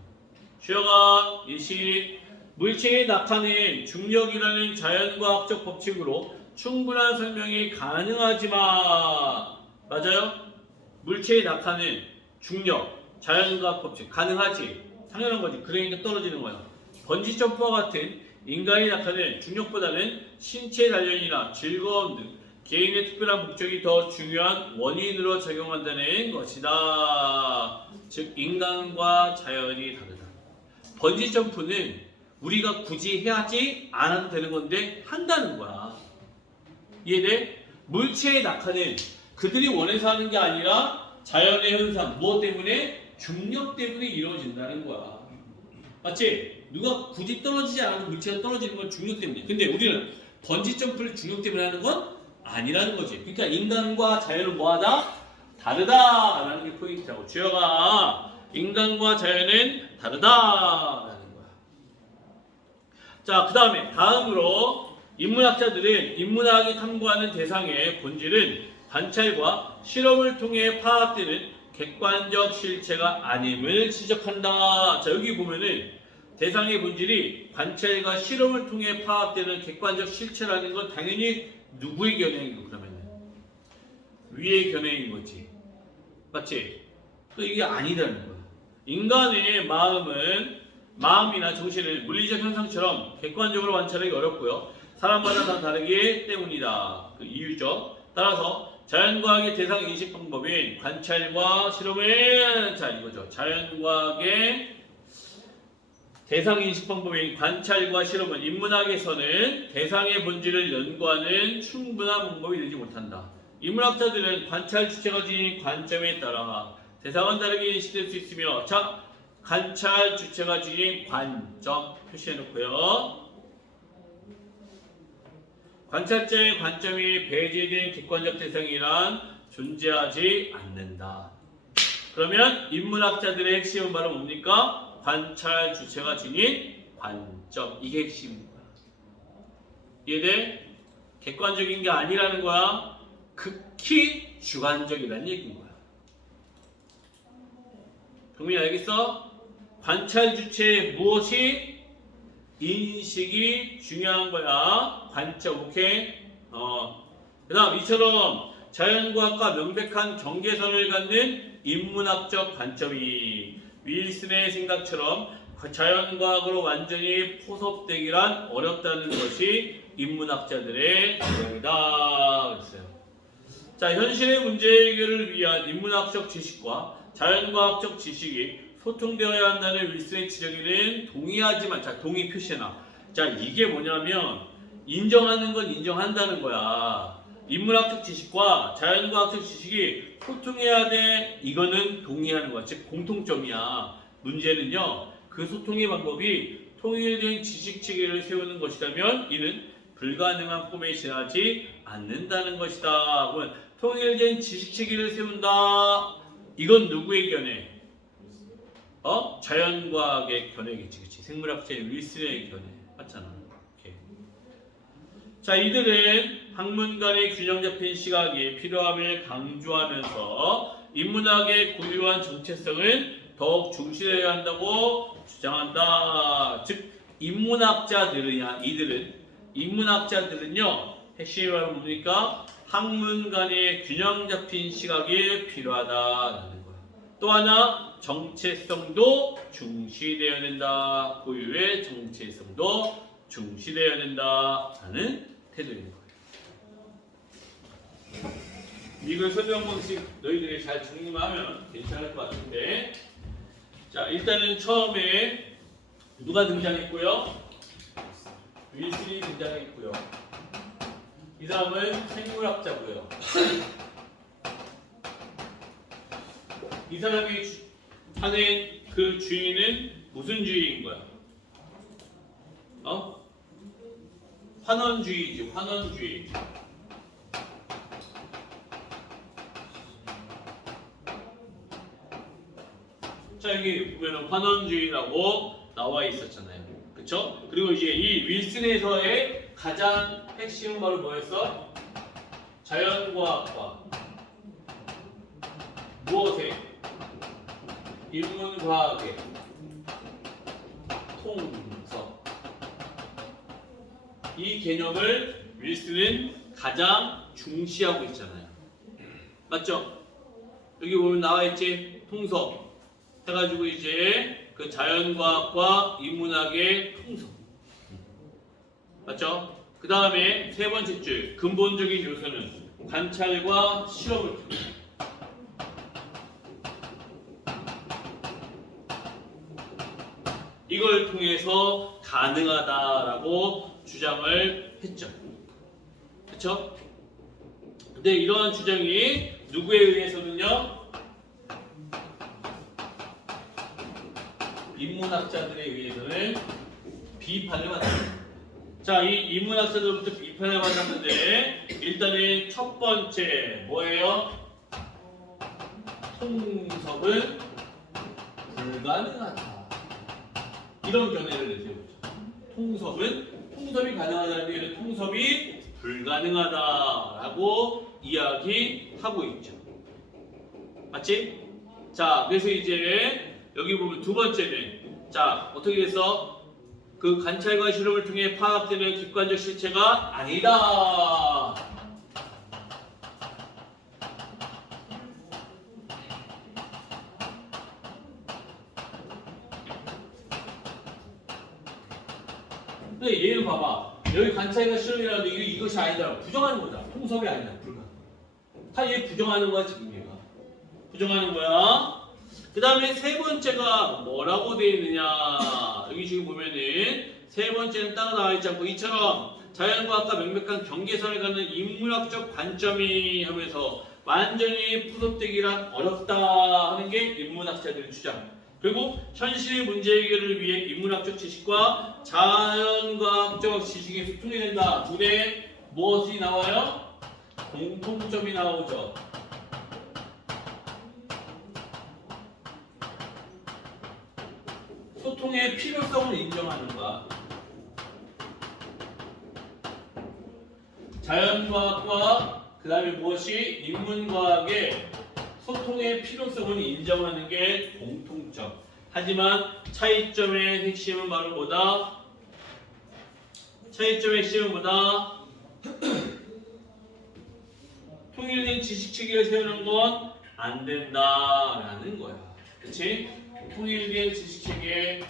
주여가 예시. 물체의 낙하는 중력이라는 자연과학적 법칙으로 충분한 설명이 가능하지만 맞아요? 물체의 낙하는 중력, 자연과학 법칙 가능하지. 당연한 거지. 그러니까 떨어지는 거야. 번지 점프와 같은 인간의 낙하는 중력보다는 신체 단련이나 즐거움 등 개인의 특별한 목적이 더 중요한 원인으로 작용한다는 것이다. 즉 인간과 자연이 다르다. 번지 점프는 우리가 굳이 해야지 않아도 되는 건데 한다는 거야. 이해돼? 물체의 낙하는 그들이 원해서 하는 게 아니라 자연의 현상, 무엇 때문에? 중력 때문에 이루어진다는 거야. 맞지? 누가 굳이 떨어지지 않아도 물체가 떨어지는 건 중력 때문이야. 근데 우리는 번지 점프를 중력 때문에 하는 건 아니라는 거지. 그러니까 인간과 자연은 뭐하다? 다르다라는 게 포인트라고. 주여가 인간과 자연은 다르다라는 거야. 자, 그 다음에 다음으로 인문학자들은 인문학이 탐구하는 대상의 본질은 관찰과 실험을 통해 파악되는 객관적 실체가 아님을 지적한다. 자, 여기 보면은 대상의 본질이 관찰과 실험을 통해 파악되는 객관적 실체라는 건 당연히 누구의 견해인 거 그러면은 위의 견해인 거지. 맞지? 또 이게 아니라는 거야. 인간의 마음이나 정신을 물리적 현상처럼 객관적으로 관찰하기 어렵고요. 사람마다 다 다르기 때문이다. 그 이유죠. 따라서 자연과학의 대상 인식 방법인 관찰과 실험은 자 이거죠. 자연과학의 대상 인식 방법인 관찰과 실험은 인문학에서는 대상의 본질을 연구하는 충분한 방법이 되지 못한다. 인문학자들은 관찰 주체가 지닌 관점에 따라 대상은 다르게 인식될 수 있으며 자 관찰 주체가 지닌 관점 표시해 놓고요. 관찰자의 관점이 배제된 객관적 대상이란 존재하지 않는다. 그러면 인문학자들의 핵심은 바로 뭡니까? 관찰 주체가 지닌 관점. 이게 핵심인 거야. 이해돼? 객관적인 게 아니라는 거야. 극히 주관적이라는 얘기인 거야. 동민이 알겠어? 관찰 주체의 무엇이? 인식이 중요한 거야. 관점, 오케이? 그 다음 이처럼 자연과학과 명백한 경계선을 갖는 인문학적 관점이 윌슨의 생각처럼 자연과학으로 완전히 포섭되기란 어렵다는 것이 인문학자들의 주장이다. 그랬어요. 자, 현실의 문제 해결을 위한 인문학적 지식과 자연과학적 지식이 소통되어야 한다는 윌슨의 지적에는 동의하지만 자 동의 표시해놔. 자 이게 뭐냐면 인정하는 건 인정한다는 거야. 인문학적 지식과 자연과학적 지식이 소통해야 돼. 이거는 동의하는 거야. 즉 공통점이야. 문제는요. 그 소통의 방법이 통일된 지식 체계를 세우는 것이라면 이는 불가능한 꿈에 지나지 않는다는 것이다. 그러면 통일된 지식 체계를 세운다. 이건 누구의 견해? 자연과학의 견해겠지, 그치? 생물학자의 윌슨의 견해. 맞잖아. 오케이. 자, 이들은 학문 간의 균형 잡힌 시각이 필요함을 강조하면서 인문학의 고유한 정체성을 더욱 중시해야 한다고 주장한다. 즉, 인문학자들은요, 핵심이 바로 뭡니까? 학문 간의 균형 잡힌 시각이 필요하다라는 거야. 또 하나, 정체성도 중시되어야 된다. 고유의 정체성도 중시되어야 된다라는 태도인 거예요. 이걸 설명 방식 너희들이 잘 정리만 하면 괜찮을 것 같은데 자, 일단은 처음에 누가 등장했고요? 윌슨이 등장했고요. 이 사람은 생물학자고요. 이 사람이 하는 그 주의는 무슨 주의인 거야? 환원주의지, 환원주의. 자, 여기 보면은 환원주의라고 나와 있었잖아요. 그쵸? 그리고 이제 이 윌슨에서의 가장 핵심은 바로 뭐였어? 자연과학과. 무엇에? 인문과학의 통서. 이 개념을 윌슨은 가장 중시하고 있잖아요. 맞죠? 여기 보면 나와 있지? 통서. 해가지고 이제 그 자연과학과 인문학의 통서. 맞죠? 그 다음에 세 번째 줄 근본적인 요소는 관찰과 실험을 통해. 이걸 통해서 가능하다라고 주장을 했죠. 그렇죠? 근데 이러한 주장이 누구에 의해서는요? 인문학자들에 의해서는 비판을 받았습니다. 자, 이 인문학자들부터 비판을 받았는데 일단은 첫 번째 뭐예요? 통섭은 불가능하다. 이런 견해를 내세우죠. 통섭이 가능하다는 얘기는 통섭이 불가능하다라고 이야기하고 있죠. 맞지? 자, 그래서 이제 여기 보면 두 번째는 자, 어떻게 됐어? 그 관찰과 실험을 통해 파악되는 객관적 실체가 아니다. 근데 얘는 봐봐. 여기 관찰과 실험이라도 이것이 아니다. 부정하는 거다. 통섭이 아니다. 불가. 다 얘 부정하는 거야 지금 얘가. 부정하는 거야. 그 다음에 세 번째가 뭐라고 되어 있느냐. 여기 지금 보면은 세 번째는 따로 나와 있지 않고 이처럼 자연과학과 명백한 경계선을 갖는 인문학적 관점이 하면서 완전히 푸석되기란 어렵다 하는 게 인문학자들의 주장. 그리고 현실의 문제 해결을 위해 인문학적 지식과 자연과학적 지식이 소통이 된다. 둘의 무엇이 나와요? 공통점이 나오죠. 소통의 필요성을 인정하는 거야. 자연과학과 그 다음에 무엇이 인문과학의 소통의 필요성을 인정하는 게 공통점. 하지만 차이점의 핵심은 바로 뭐다? 차이점의 핵심은 뭐다? 통일된 지식 체계를 세우는 건 안 된다라는 거야. 그치? 통일된 지식 체계.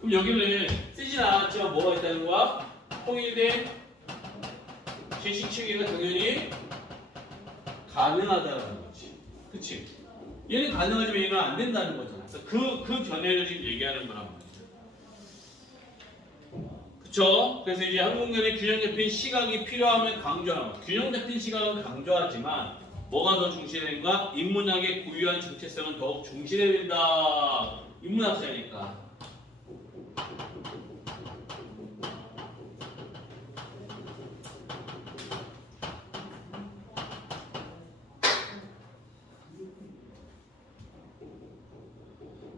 그럼 여기는 쓰진 않았지만 뭐가 있다는 거야? 통일된 지식 체계가 당연히 가능하다는 거지. 그치? 얘는 가능하지만 얘는 안 된다는 거잖아. 그 견해를 지금 얘기하는 거란 말이야. 그쵸? 그래서 이제 한국연의 균형 잡힌 시각이 필요하면 강조하는 거. 균형 잡힌 시각은 강조하지만 뭐가 더 중시된가? 인문학의 고유한 정체성은 더욱 중시해야 된다. 인문학자니까.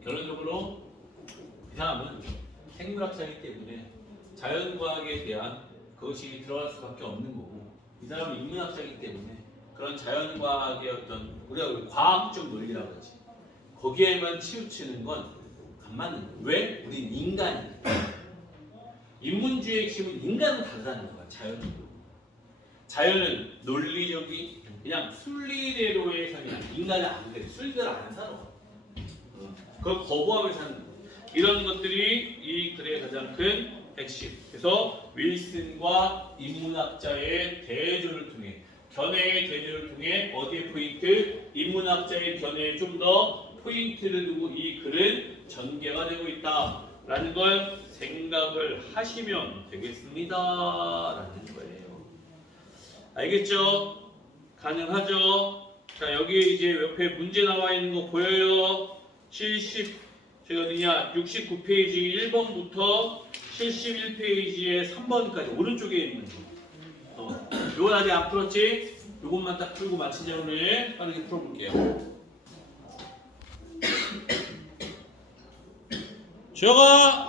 결론적으로 이 사람은 생물학자이기 때문에 자연과학에 대한 그것이 들어갈 수밖에 없는 거고, 이 사람은 인문학자이기 때문에 그런 자연과학의 어떤 우리가 과학적 논리라고 하지, 거기에만 치우치는 건 안 맞는 거야. 왜? 우린 인간이니까. 인문주의의 핵심은 인간은 다르다는 거야. 자연은 논리적인 그냥 순리대로의 삶이야. 인간은 안 그래. 순리대로 안 살아. 그걸 거부하며 사는 거야. 이런 것들이 이 글의 가장 큰 핵심. 그래서 윌슨과 인문학자의 대조를 통해 견해의 대조를 통해 어디에 포인트? 인문학자의 견해에 좀 더 포인트를 두고 이 글은 전개가 되고 있다라는 걸 생각을 하시면 되겠습니다라는 거예요. 알겠죠? 가능하죠? 자, 여기에 이제 옆에 문제 나와 있는 거 보여요? 제가 어디냐? 69페이지 1번부터 71페이지의 3번까지 오른쪽에 있는 거. 요건 아직 안 풀었지? 요것만 딱 풀고 마치자. 오늘 빠르게 풀어볼게요. 주혁아!